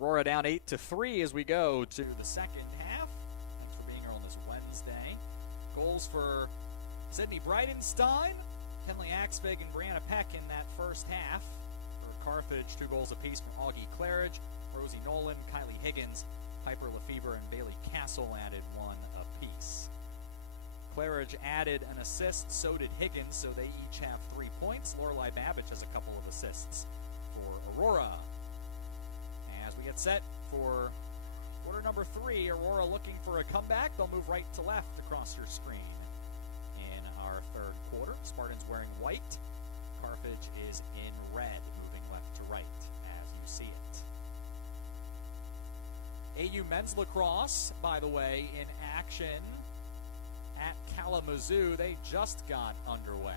Aurora down 8-3 as we go to the second half. Thanks for being here on this Wednesday. Goals for Sydney Bridenstine, Kenley Axvig, and Brianna Peck in that first half. For Carthage, 2 goals apiece from Augie Claridge, Rosie Nolan, Kylie Higgins, Piper Lefebvre, and Bailey Castle added 1 apiece. Claridge added an assist, so did Higgins, so they each have 3 points. Lorelei Babbage has a couple of assists for Aurora. As we get set for quarter number 3, Aurora looking for a comeback. They'll move right to left across your screen. In our third quarter, Spartans wearing white. Carthage is in red, moving left to right as you see it. AU men's lacrosse, by the way, in action at Kalamazoo. They just got underway.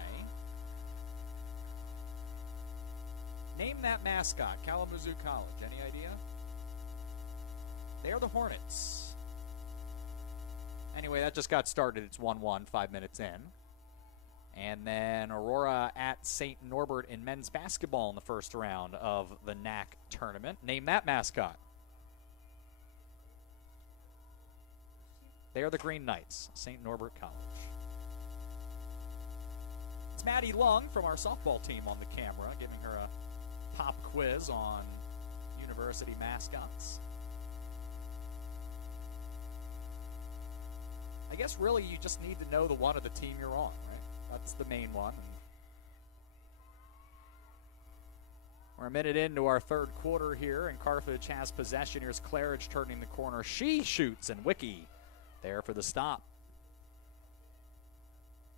Name that mascot, Kalamazoo College. Any idea? They are the Hornets. Anyway, that just got started. It's 1-1, 5 minutes in. And then Aurora at St. Norbert in men's basketball in the first round of the NAC tournament. Name that mascot. They are the Green Knights, St. Norbert College. It's Maddie Lung from our softball team on the camera, giving her a pop quiz on university mascots. I guess really you just need to know the one of the team you're on, right? That's the main one. We're a minute into our third quarter here, and Carthage has possession. Here's Claridge turning the corner. She shoots, and Wiki there for the stop.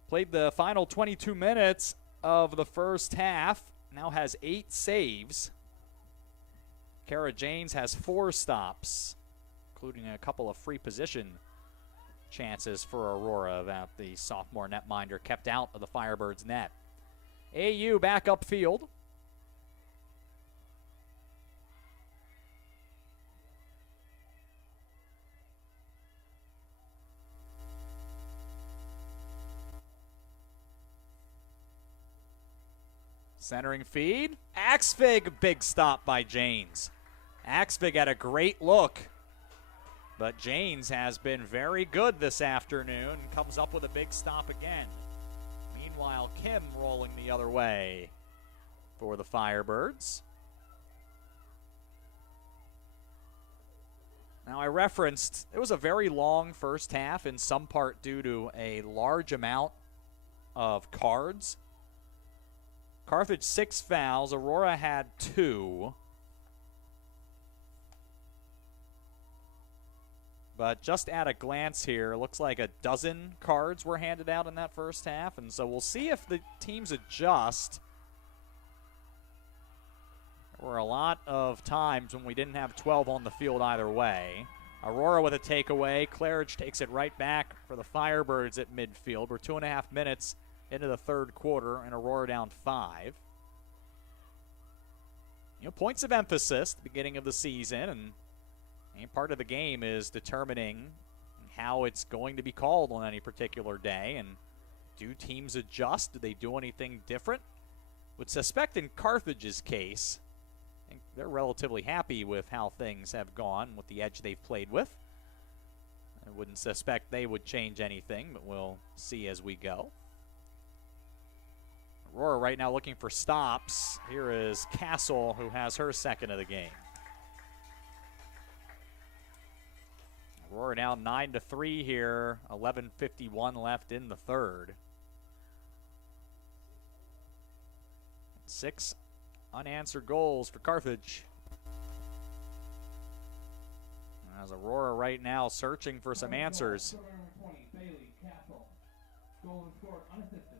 Played the final 22 minutes of the first half. Now has 8 saves. Kara Janes has 4 stops, including a couple of free position chances for Aurora that the sophomore netminder kept out of the Firebirds' net. AU back upfield. Centering feed. Axvig, big stop by Janes. Axvig had a great look, but Janes has been very good this afternoon and comes up with a big stop again. Meanwhile, Kim rolling the other way for the Firebirds. Now, I referenced it was a very long first half, in some part due to a large amount of cards. Carthage 6 fouls. Aurora had 2. But just at a glance here, it looks like a dozen cards were handed out in that first half. And so we'll see if the teams adjust. There were a lot of times when we didn't have 12 on the field either way. Aurora with a takeaway. Claridge takes it right back for the Firebirds at midfield. We're 2.5 minutes into the third quarter, and Aurora down 5. You know, points of emphasis at the beginning of the season, and part of the game is determining how it's going to be called on any particular day. And do teams adjust? Do they do anything different? Would suspect in Carthage's case, I think they're relatively happy with how things have gone, with the edge they've played with. I wouldn't suspect they would change anything, but we'll see as we go. Aurora right now looking for stops. Here is Castle, who has her second of the game. Aurora now 9-3 here. 11:51 left in the third. 6 unanswered goals for Carthage. As Aurora right now searching for some answers. 20, Bailey Castle. Goal and scored unassisted.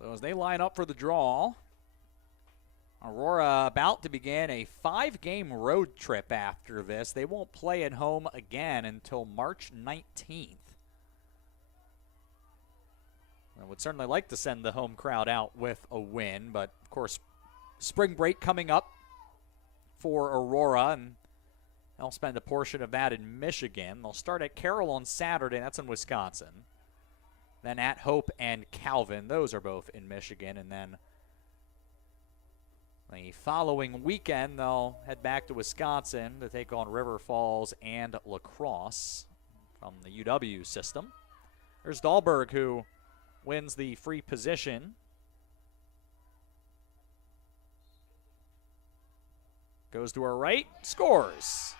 So as they line up for the draw, Aurora about to begin a 5-game road trip after this. They won't play at home again until March 19th. I would certainly like to send the home crowd out with a win, but of course, spring break coming up for Aurora, and they'll spend a portion of that in Michigan. They'll start at Carroll on Saturday, that's in Wisconsin. Then at Hope and Calvin, those are both in Michigan, and then the following weekend, they'll head back to Wisconsin to take on River Falls and Lacrosse from the UW system. There's Dahlberg, who wins the free position. Goes to her right, scores.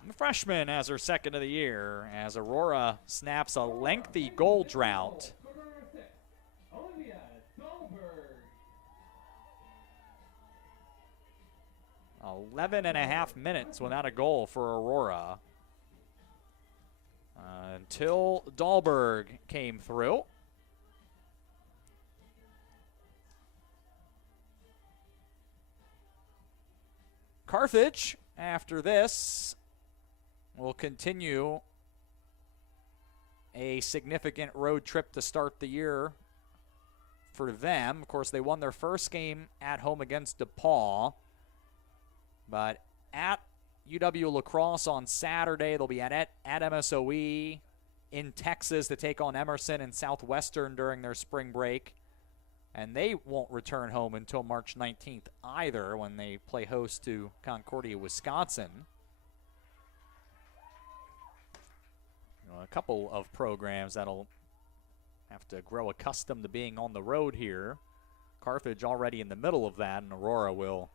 And the freshman has her second of the year as Aurora snaps a lengthy goal drought. 11.5 minutes without a goal for Aurora until Dahlberg came through. Carthage, after this, will continue a significant road trip to start the year for them. Of course, they won their first game at home against DePaul. But at UW Lacrosse on Saturday, they'll be at MSOE in Texas to take on Emerson and Southwestern during their spring break. And they won't return home until March 19th either, when they play host to Concordia, Wisconsin. A couple of programs that'll have to grow accustomed to being on the road here. Carthage already in the middle of that, and Aurora will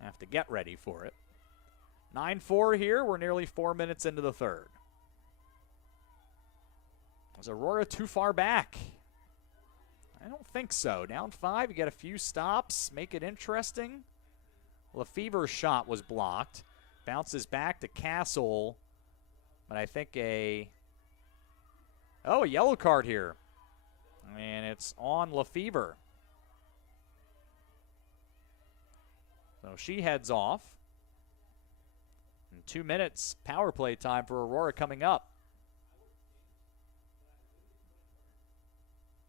have to get ready for it. 9-4 here. We're nearly 4 minutes into the third. Was Aurora too far back? I don't think so. Down 5, you get a few stops, make it interesting. Lefevre's shot was blocked. Bounces back to Castle. But I think a yellow card here. And it's on Lefevre. So she heads off. And 2 minutes power play time for Aurora coming up.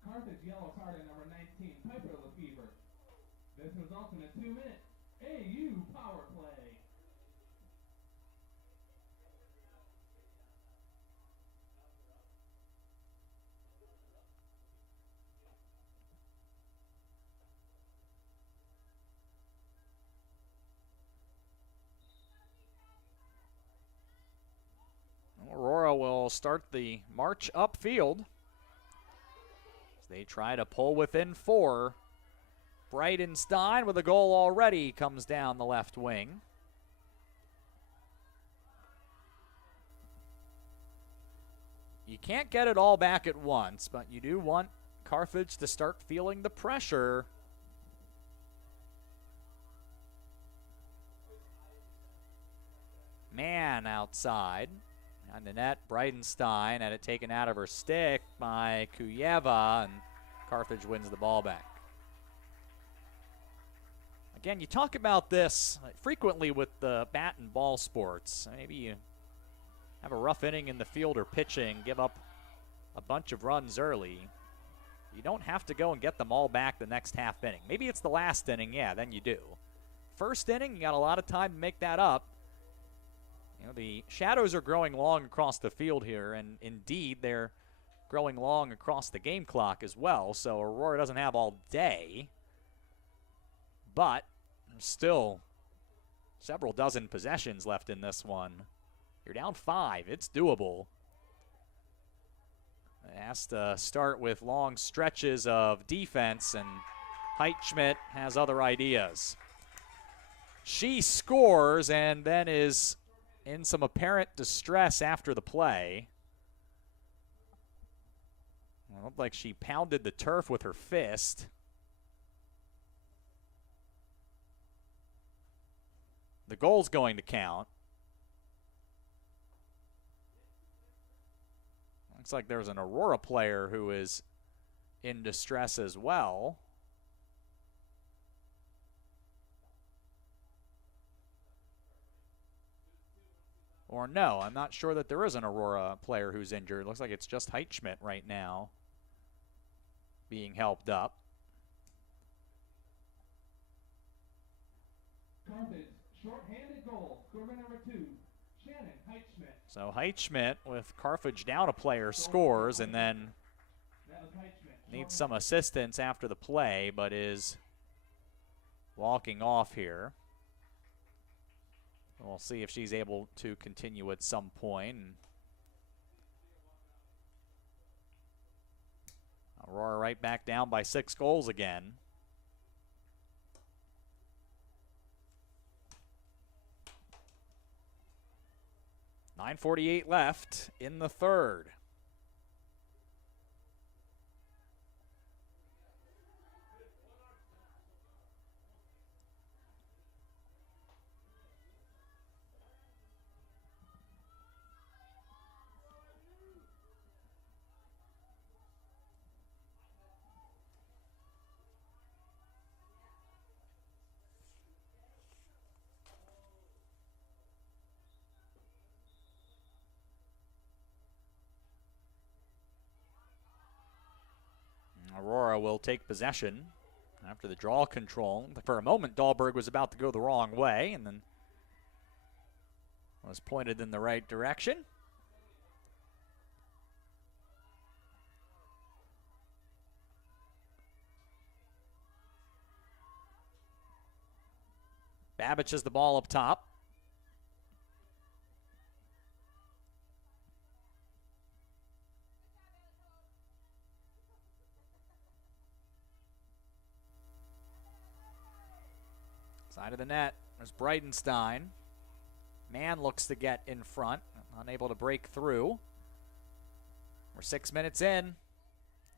Carthage yellow card at number 19, Piper Lefevre. This results in a 2-minute AU power play. Aurora will start the march upfield. They try to pull within 4. Bridenstine with a goal already comes down the left wing. You can't get it all back at once, but you do want Carthage to start feeling the pressure. Man outside. On the net, Bridenstine had it taken out of her stick by Kuyeva, and Carthage wins the ball back. Again, you talk about this frequently with the bat and ball sports. Maybe you have a rough inning in the field or pitching, give up a bunch of runs early. You don't have to go and get them all back the next half inning. Maybe it's the last inning, yeah, then you do. First inning, you got a lot of time to make that up. You know, the shadows are growing long across the field here, and indeed they're growing long across the game clock as well, so Aurora doesn't have all day. But there's still several dozen possessions left in this one. You're down 5. It's doable. It has to start with long stretches of defense, and Heitschmidt has other ideas. She scores and then is in some apparent distress after the play. It looked like she pounded the turf with her fist. The goal's going to count. Looks like there's an Aurora player who is in distress as well. Or no, I'm not sure that there is an Aurora player who's injured. Looks like it's just Heitschmidt right now being helped up. Carthage, short-handed goal. Scorer number 2, Shannon Heitschmidt. So Heitschmidt, with Carthage down a player, scores, and then needs some assistance after the play, but is walking off here. We'll see if she's able to continue at some point. And Aurora right back down by 6 goals again. .9:48 left in the third. Aurora will take possession after the draw control. For a moment, Dahlberg was about to go the wrong way and then was pointed in the right direction. Babbage has the ball up top. Side of the net, there's Bridenstine. Mann looks to get in front, unable to break through. We're 6 minutes in,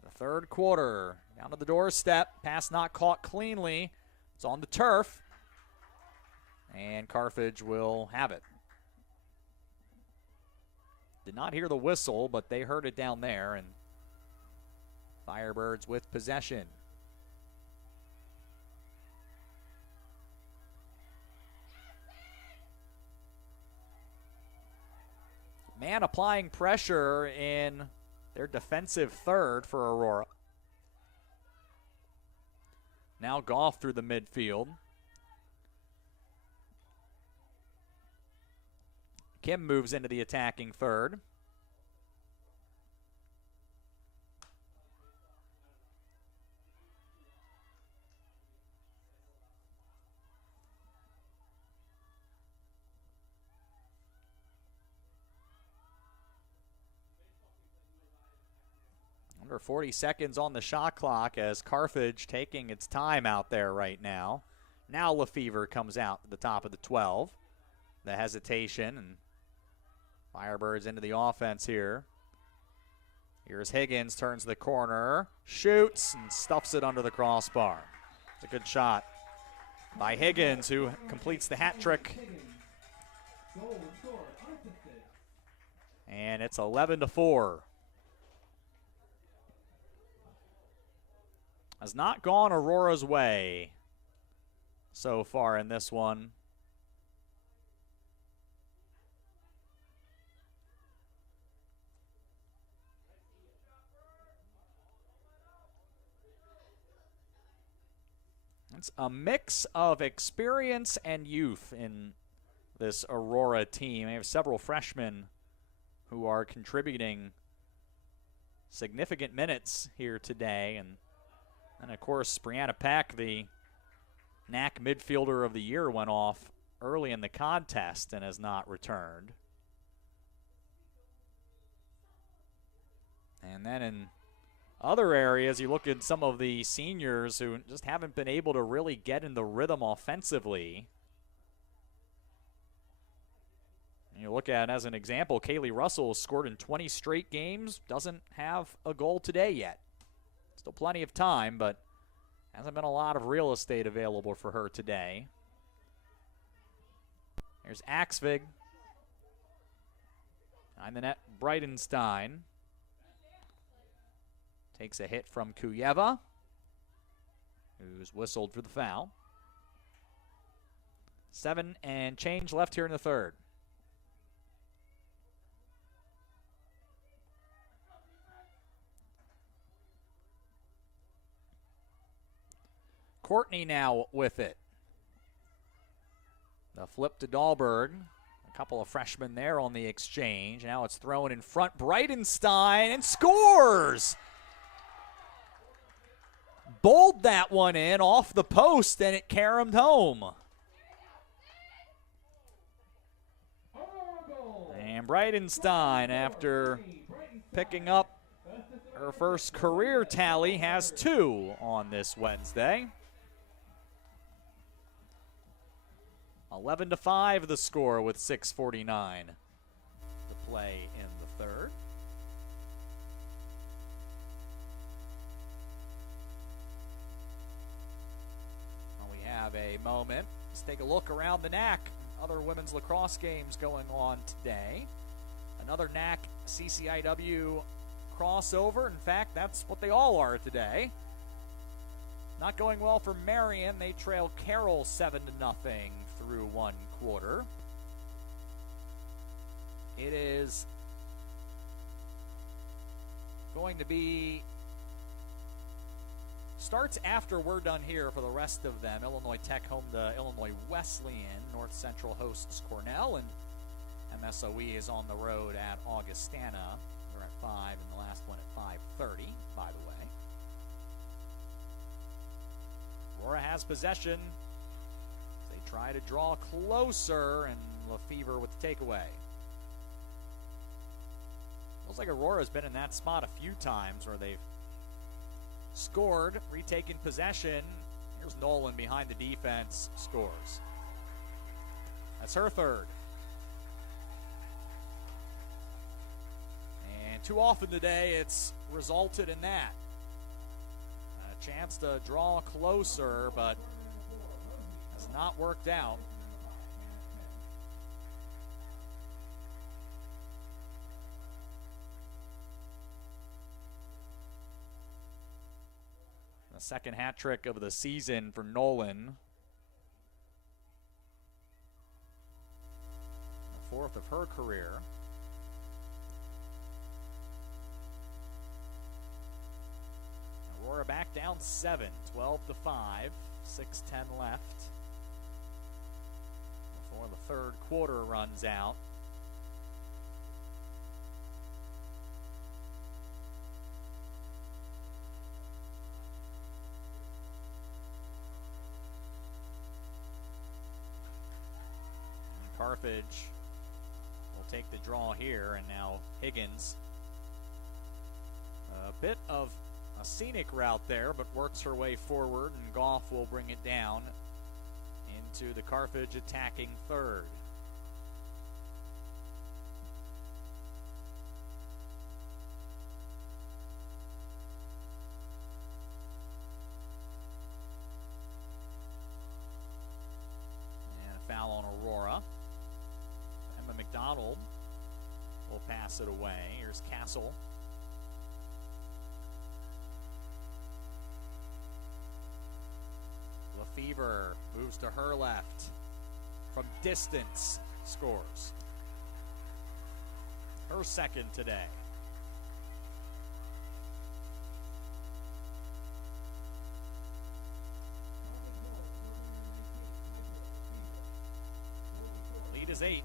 the third quarter. Down to the doorstep, pass not caught cleanly. It's on the turf, and Carthage will have it. Did not hear the whistle, but they heard it down there, and Firebirds with possession. Mann applying pressure in their defensive third for Aurora. Now Goff through the midfield. Kim moves into the attacking third. Under 40 seconds on the shot clock as Carthage taking its time out there right now. Now Lefevre comes out to the top of the 12. The hesitation, and Firebirds into the offense here. Here's Higgins, turns the corner, shoots, and stuffs it under the crossbar. It's a good shot by Higgins, who completes the hat trick. And it's 11-4. Has not gone Aurora's way so far in this one. It's a mix of experience and youth in this Aurora team. They have several freshmen who are contributing significant minutes here today. And of course, Brianna Peck, the NAC midfielder of the year, went off early in the contest and has not returned. And then in other areas, you look at some of the seniors who just haven't been able to really get in the rhythm offensively. And you look at, as an example, Kaylee Russell scored in 20 straight games, doesn't have a goal today yet. Still plenty of time, but hasn't been a lot of real estate available for her today. There's Axvig. Behind the net, Bridenstine. Takes a hit from Kuyeva, who's whistled for the foul. 7 and change left here in the third. Courtney now with it. The flip to Dahlberg. A couple of freshmen there on the exchange. Now it's thrown in front. Breitenstein and scores! Bowled that one in off the post, and it caromed home. And Breitenstein, after picking up her first career tally, has 2 on this Wednesday. 11-5 the score with 6:49 to play in the third. Have a moment. Let's take a look around the NAC. Other women's lacrosse games going on today. Another NAC CCIW crossover. In fact, that's what they all are today. Not going well for Marion. They trail Carroll 7-0 through 1 quarter. It is going to be starts after we're done here for the rest of them. Illinois Tech home to Illinois Wesleyan. North Central hosts Cornell, and MSOE is on the road at Augustana. They're at 5, and the last one at 5:30, by the way. Aurora has possession. They try to draw closer, and Lefevre with the takeaway. Looks like Aurora's been in that spot a few times where they've scored, retaken possession. Here's Nolan behind the defense, scores. That's her third. And too often today, it's resulted in that. A chance to draw closer, but has not worked out. Second hat trick of the season for Nolan. The 4th of her career. Aurora back down 7, 12-5, 6:10 left before the third quarter runs out. Carthage will take the draw here, and now Higgins. A bit of a scenic route there, but works her way forward, and Goff will bring it down into the Carthage attacking third. And a foul on Aurora. McDonald will pass it away. Here's Castle. Lefevre moves to her left. From distance, scores. Her second today. Lead is 8.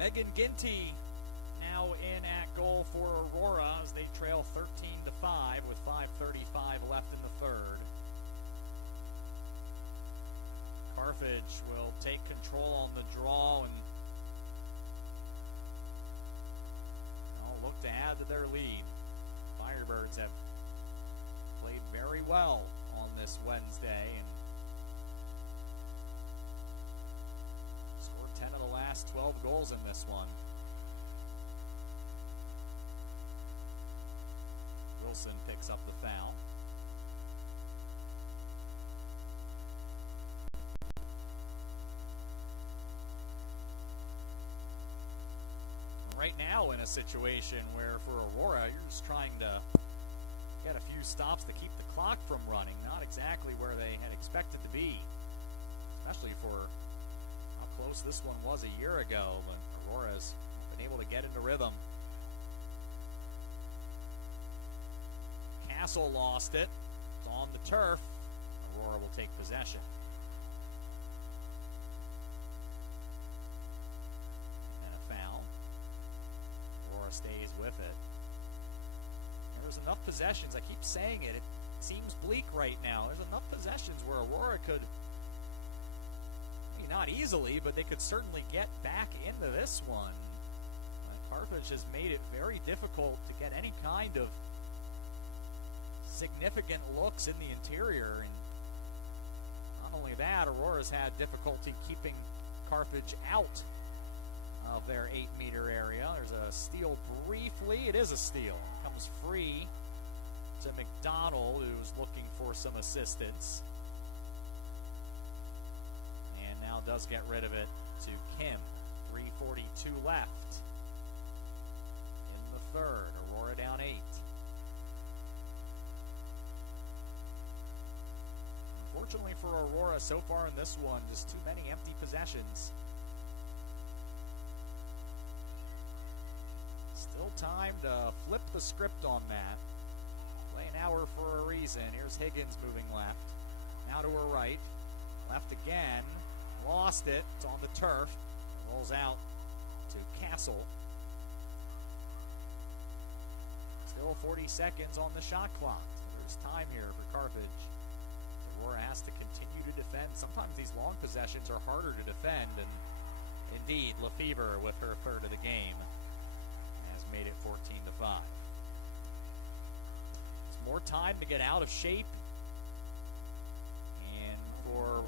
Megan Ginty now in at goal for Aurora as they trail 13-5 with 5:35 left in the third. Carthage will take control on the draw and look to add to their lead. Firebirds have played very well on this Wednesday and scored 10 of the last 12 goals in this one. picks up the foul. Right now in a situation where for Aurora, you're just trying to get a few stops to keep the clock from running. Not exactly where they had expected to be, especially for how close this one was a year ago, but Aurora's been able to get into rhythm. Castle lost it. It's on the turf. Aurora will take possession. And a foul. Aurora stays with it. And there's enough possessions. I keep saying it. It seems bleak right now. There's enough possessions where Aurora could, maybe not easily, but they could certainly get back into this one. Carthage has made it very difficult to get any kind of significant looks in the interior, and not only that, Aurora's had difficulty keeping Carthage out of their 8-meter area. There's a steal briefly. It is a steal. It comes free to McDonald, who's looking for some assistance, and now does get rid of it to Kim. 3:42 left in the third. Aurora down 8. Unfortunately for Aurora, so far in this one, just too many empty possessions. Still time to flip the script on that. Play an hour for a reason. Here's Higgins moving left. Now to her right. Left again. Lost it. It's on the turf. Rolls out to Castle. Still 40 seconds on the shot clock. There's time here for Carthage. Aurora has to continue to defend. Sometimes these long possessions are harder to defend, and indeed, Lefevre, with her third of the game, has made it 14-5. It's more time to get out of shape and for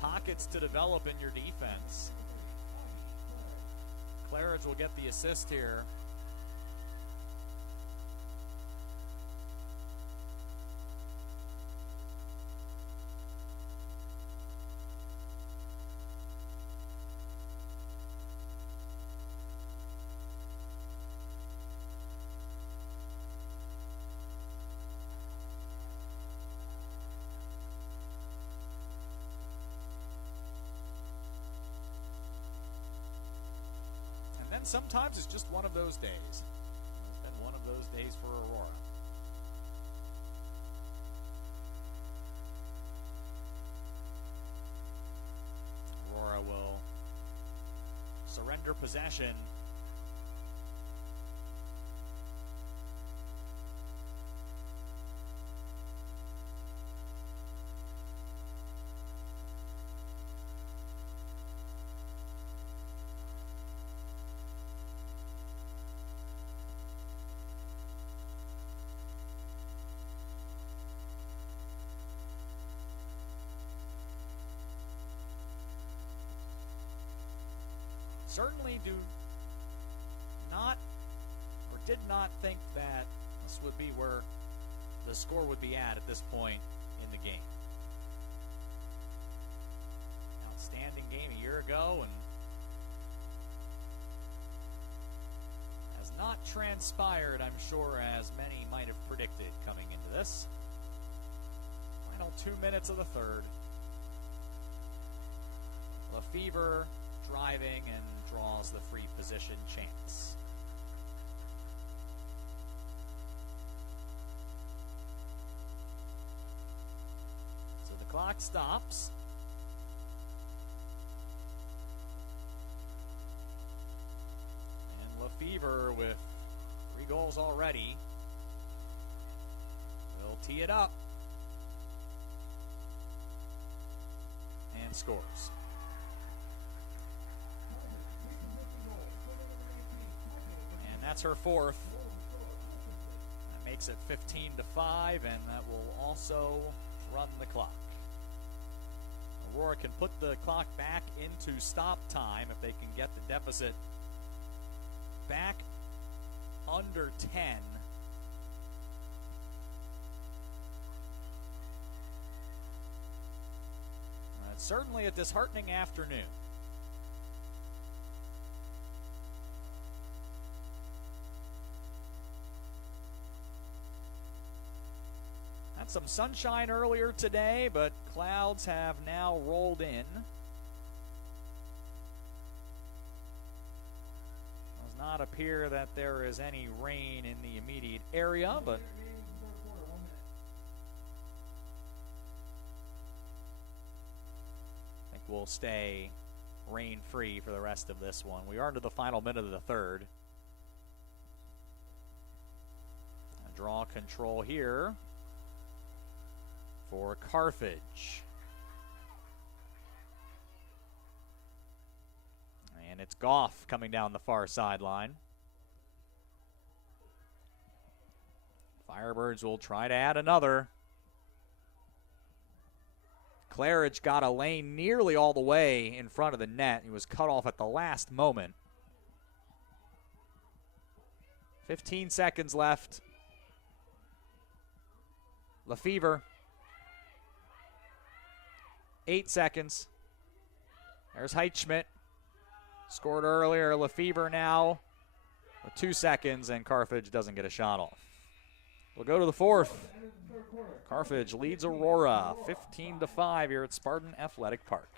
pockets to develop in your defense. Claridge will get the assist here. And sometimes it's just one of those days. It's been one of those days for Aurora. Aurora will surrender possession. Certainly do not or did not think that this would be where the score would be at this point in the game. Outstanding game a year ago, and has not transpired, I'm sure, as many might have predicted coming into this. Final 2 minutes of the third. Lefevre driving and draws the free position chance. So the clock stops. And Lefevre, with 3 goals already, will tee it up and scores. That's her 4th. That makes it 15-5, and that will also run the clock. Aurora can put the clock back into stop time if they can get the deficit back under 10 certainly a disheartening afternoon. Had some sunshine earlier today, but clouds have now rolled in. Does not appear that there is any rain in the immediate area, but I think we'll stay rain-free for the rest of this one. We are into the final minute of the third. Draw control here for Carthage. And it's Goff coming down the far sideline. Firebirds will try to add another. Claridge got a lane nearly all the way in front of the net. He was cut off at the last moment. 15 seconds left. Lefevre. 8 seconds. There's Heitschmidt. Scored earlier. Lefevre now with 2 seconds, and Carthage doesn't get a shot off. We'll go to the fourth. Carthage leads Aurora 15-5 here at Spartan Athletic Park.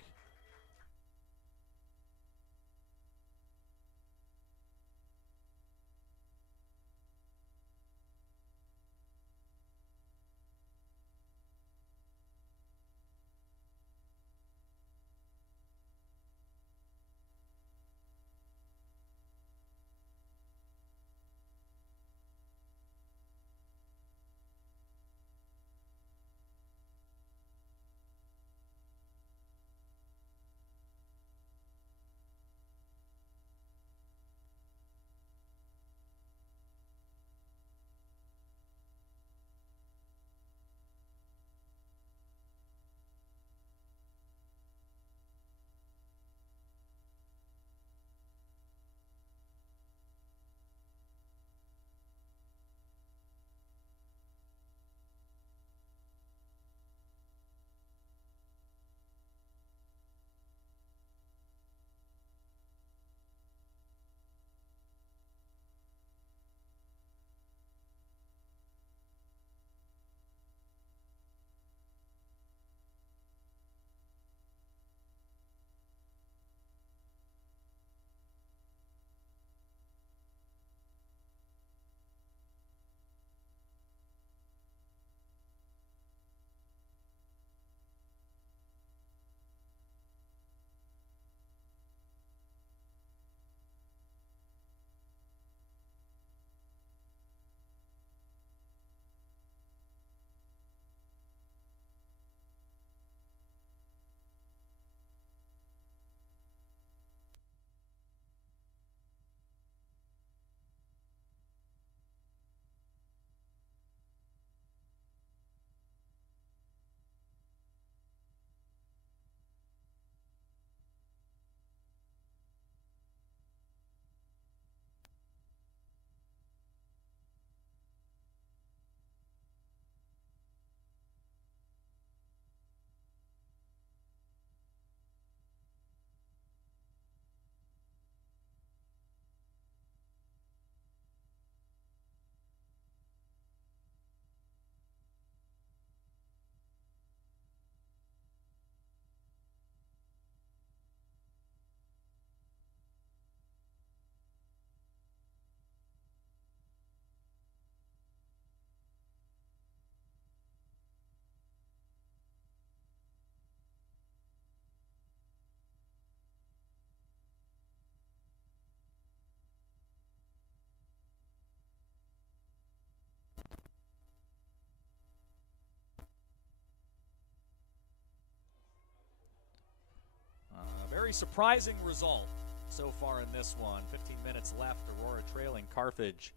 Very surprising result so far in this one. 15 minutes left. Aurora trailing Carthage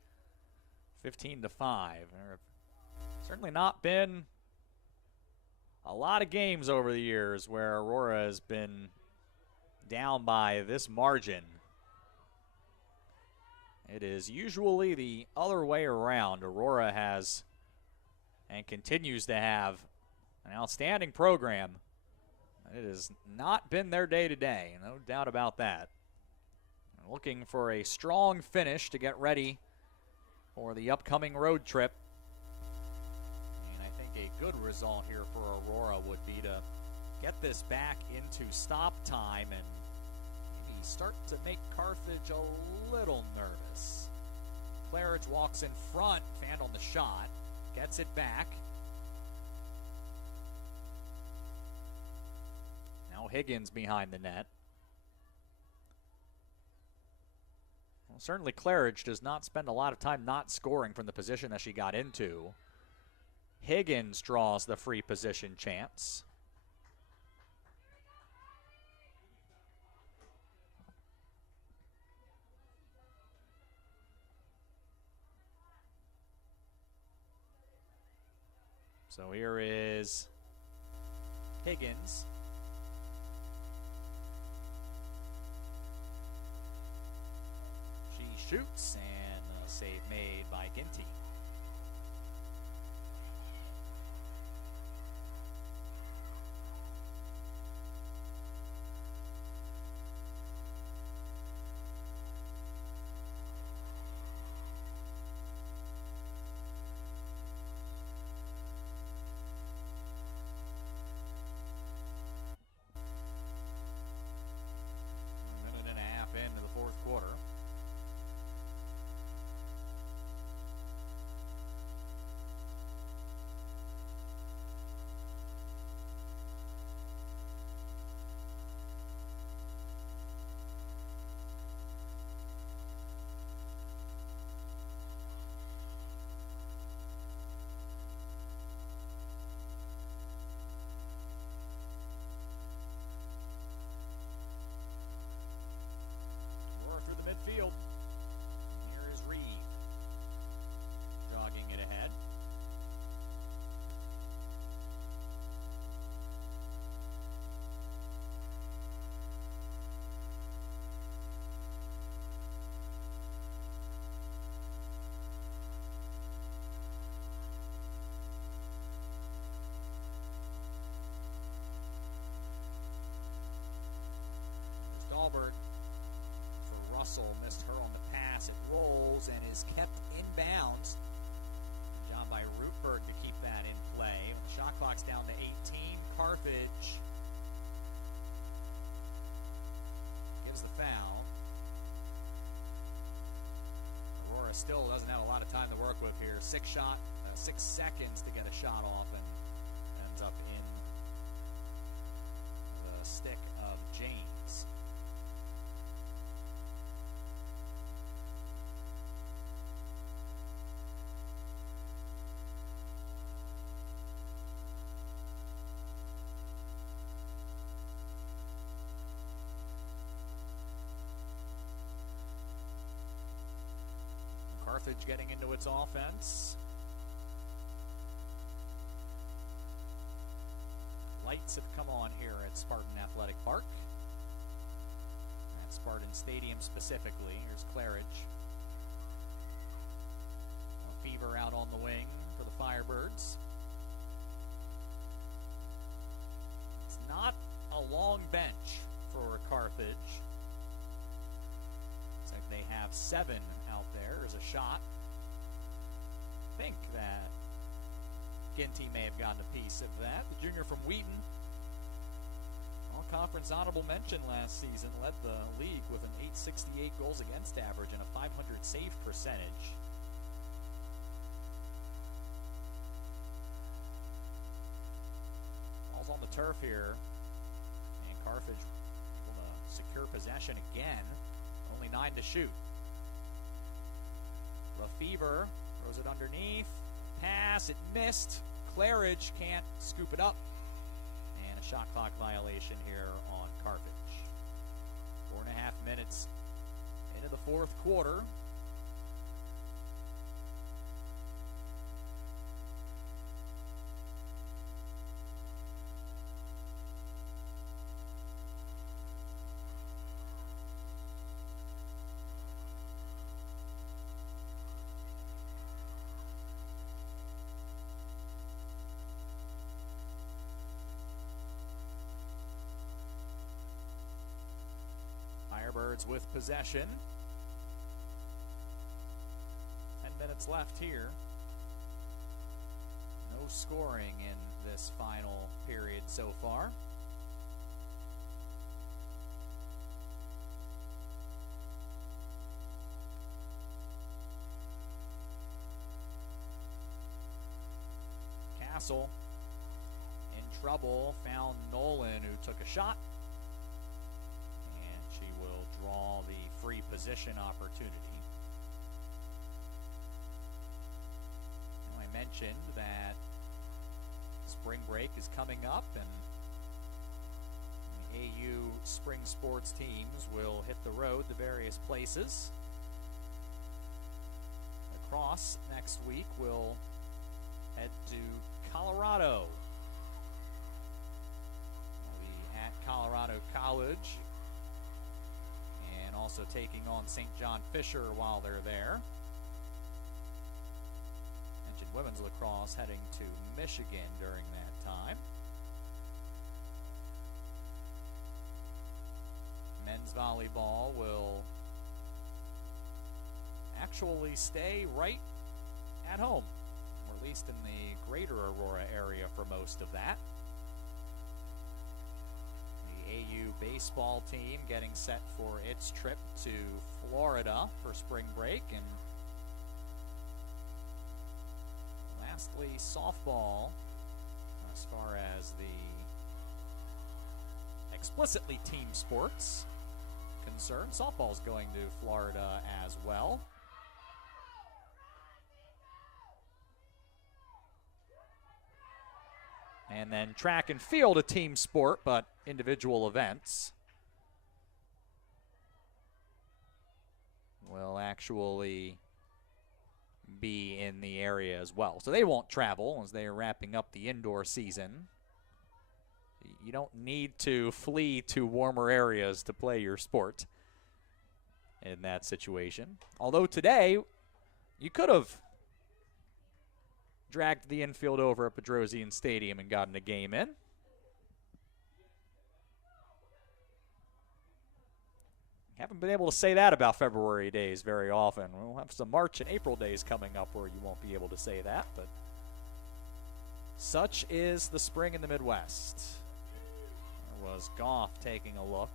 15-5. There have certainly not been a lot of games over the years where Aurora has been down by this margin. It is usually the other way around. Aurora has and continues to have an outstanding program It has not been their day today, no doubt about that. Looking for a strong finish to get ready for the upcoming road trip. And I think a good result here for Aurora would be to get this back into stop time and maybe start to make Carthage a little nervous. Claridge walks in front, Fan on the shot, gets it back. Now Higgins behind the net. Well, certainly Claridge does not spend a lot of time not scoring from the position that she got into. Higgins draws the free position chance. So here is Higgins. She shoots, and a save made by Ginty. Midfield. Here is Reed, jogging it ahead. There's Dahlberg. Russell missed her on the pass. It rolls and is kept inbounds. Job by Rupert to keep that in play. Shot clock's down to 18. Carthage gives the foul. Aurora still doesn't have a lot of time to work with here. 6 seconds to get a shot off, and ends up in the stick of James. Carthage getting into its offense. Lights have come on here at Spartan Athletic Park. At Spartan Stadium specifically. Here's Claridge. Fever out on the wing for the Firebirds. It's not a long bench for Carthage. Looks like they have 7 out there. There's a shot. I think that Ginty may have gotten a piece of that. The junior from Wheaton, all-conference honorable mention last season, led the league with an .868 goals against average and a .500 save percentage. Ball's on the turf here, and Carthage able to secure possession again. Only 9 to shoot. Lefevre throws it underneath. Pass, it missed. Claridge can't scoop it up. And a shot clock violation here on Carthage. 4.5 minutes into the 4th quarter. Wizards with possession. 10 minutes left here. No scoring in this final period so far. Castle in trouble, found Nolan, who took a shot, and she will draw the free position opportunity. Now, I mentioned that spring break is coming up, and the AU spring sports teams will hit the road to various places. Lacrosse next week will head to Colorado. We'll be at Colorado College and also taking on St. John Fisher while they're there. Mentioned women's lacrosse heading to Michigan during that time. Men's volleyball will actually stay right at home, or at least in the greater Aurora area for most of that. The AU baseball team getting set for its trip to Florida for spring break. And lastly, softball, as far as the explicitly team sports concerned, softball's going to Florida as well. And then track and field, a team sport, but individual events will actually be in the area as well. So they won't travel as they are wrapping up the indoor season. You don't need to flee to warmer areas to play your sport in that situation. Although today, you could have dragged the infield over at Bedrosian Stadium and gotten a game in. Haven't been able to say that about February days very often. We'll have some March and April days coming up where you won't be able to say that, but such is the spring in the Midwest. There was Goff taking a look.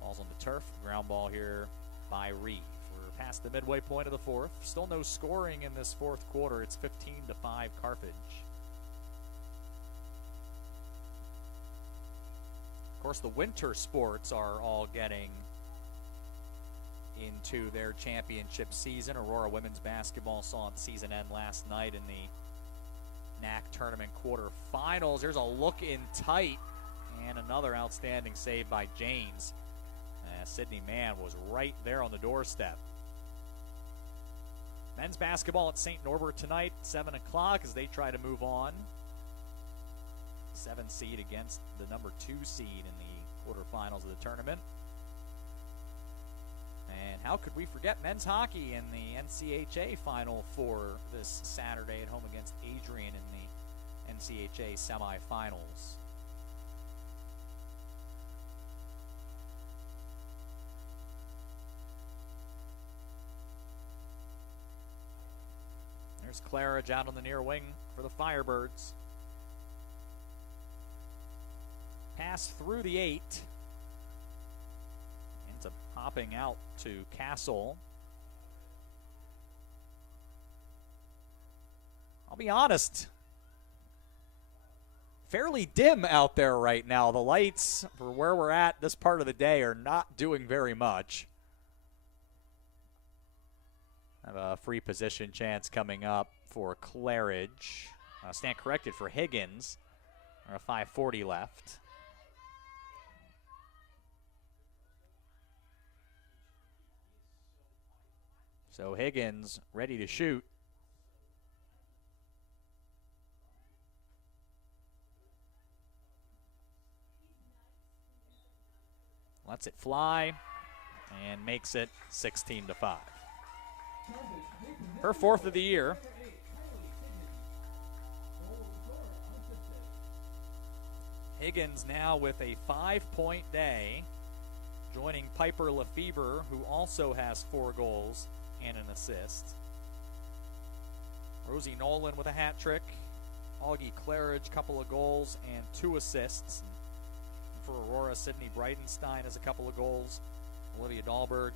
Ball's on the turf. Ground ball here by Reeve. We're past the midway point of the fourth. Still no scoring in this fourth quarter. It's 15-5 Carthage. Of course, the winter sports are all getting into their championship season. Aurora women's basketball saw its season end last night in the NAC tournament quarterfinals. There's a look in tight and another outstanding save by Janes. Sydney Mann was right there on the doorstep. Men's basketball at St. Norbert tonight, 7 o'clock, as they try to move on. 7 seed against the number 2 seed in the quarterfinals of the tournament. And how could we forget men's hockey in the NCHA Final Four this Saturday at home against Adrian in the NCHA semifinals. There's Claridge out on the near wing for the Firebirds. Pass through the 8. Ends up hopping out to Castle. I'll be honest, fairly dim out there right now. The lights for where we're at this part of the day are not doing very much. Have a free position chance coming up for Claridge. Stand corrected for Higgins. Or a 5:40 left. So Higgins ready to shoot. Lets it fly and makes it 16-5. Her 4th of the year. Higgins now with a 5-point day. joining Piper Lefebvre, who also has 4 goals and an assist. Rosie Nolan with a hat trick. Augie Claridge, couple of goals and 2 assists. For Aurora, Sydney Breitenstein has a couple of goals. Olivia Dahlberg,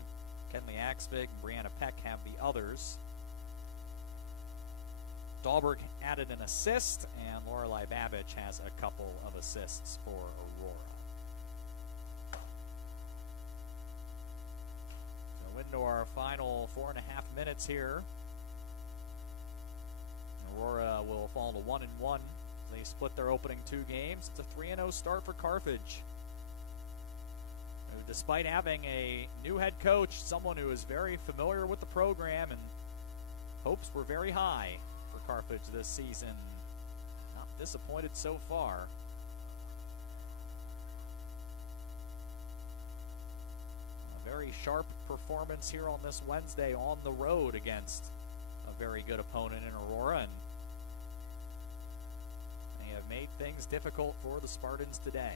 Kenley Axvig, and Brianna Peck have the others. Dahlberg added an assist, and Lorelei Babbage has a couple of assists for Aurora. So into our final 4.5 minutes here. Aurora will fall to 1-1. They split their opening 2 games. It's a 3-0 start for Carthage, who, despite having a new head coach, someone who is very familiar with the program, and hopes were very high for Carthage this season. Not disappointed so far. A very sharp performance here on this Wednesday on the road against a very good opponent in Aurora, and they have made things difficult for the Spartans today.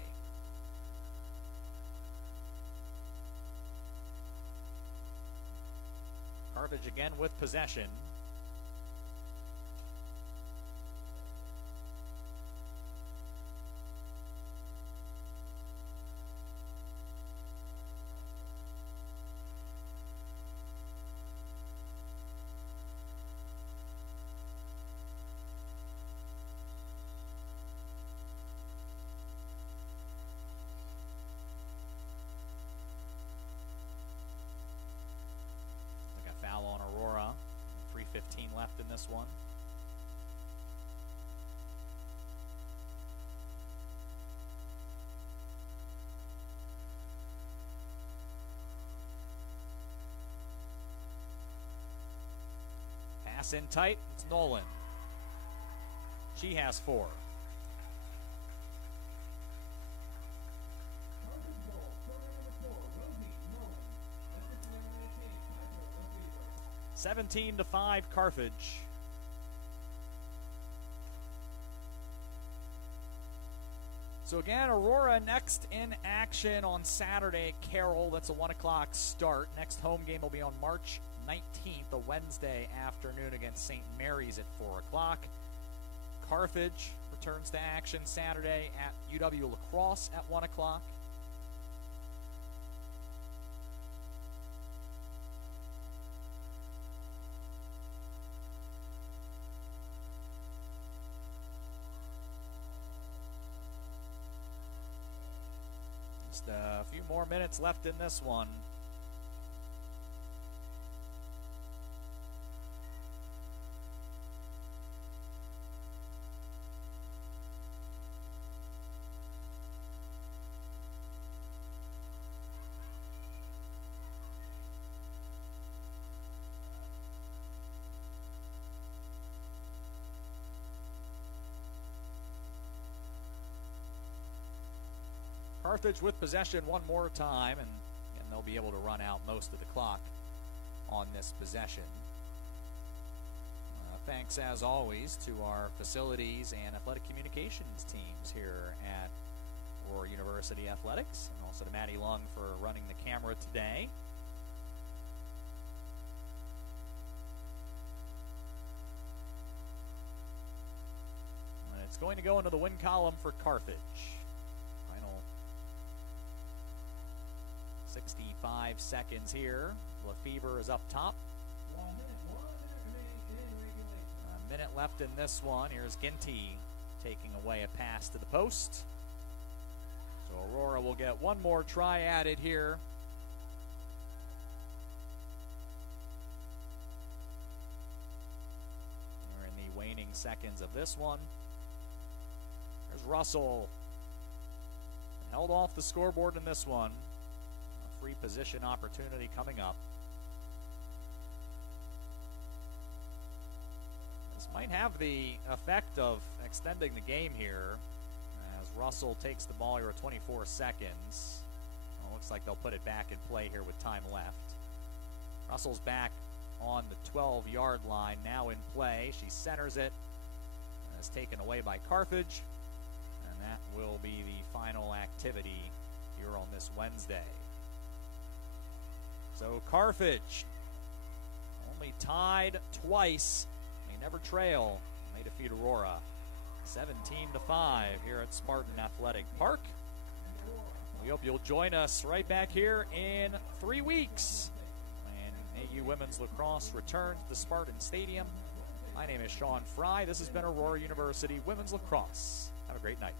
Carthage again with possession. On Aurora, 3:15 left in this one. Pass in tight, it's Nolan. She has 4. 17-5 Carthage. So again, Aurora next in action on Saturday. Carroll, that's a 1 o'clock start. Next home game will be on March 19th, a Wednesday afternoon against St. Mary's at 4 o'clock. Carthage returns to action Saturday at UW Lacrosse at 1 o'clock. Just a few more minutes left in this one. Carthage with possession one more time, and they'll be able to run out most of the clock on this possession. Thanks, as always, to our facilities and athletic communications teams here at Aurora University Athletics, and also to Maddie Lung for running the camera today. And it's going to go into the win column for Carthage. 65 seconds here. Lefebvre is up top. 1 minute remaining in regulation. A minute left in this one. Here's Ginty taking away a pass to the post. So Aurora will get one more try added here. We're in the waning seconds of this one. There's Russell. Held off the scoreboard in this one. Free position opportunity coming up. This might have the effect of extending the game here, as Russell takes the ball here at 24 seconds. Well, looks like they'll put it back in play here with time left. Russell's back on the 12-yard line, now in play. She centers it, and is taken away by Carthage, and that will be the final activity here on this Wednesday. So Carthage, only tied twice. They never trail. They defeat Aurora 17-5 here at Spartan Athletic Park. We hope you'll join us right back here in 3 weeks when AU Women's Lacrosse returns to the Spartan Stadium. My name is Sean Fry. This has been Aurora University Women's Lacrosse. Have a great night.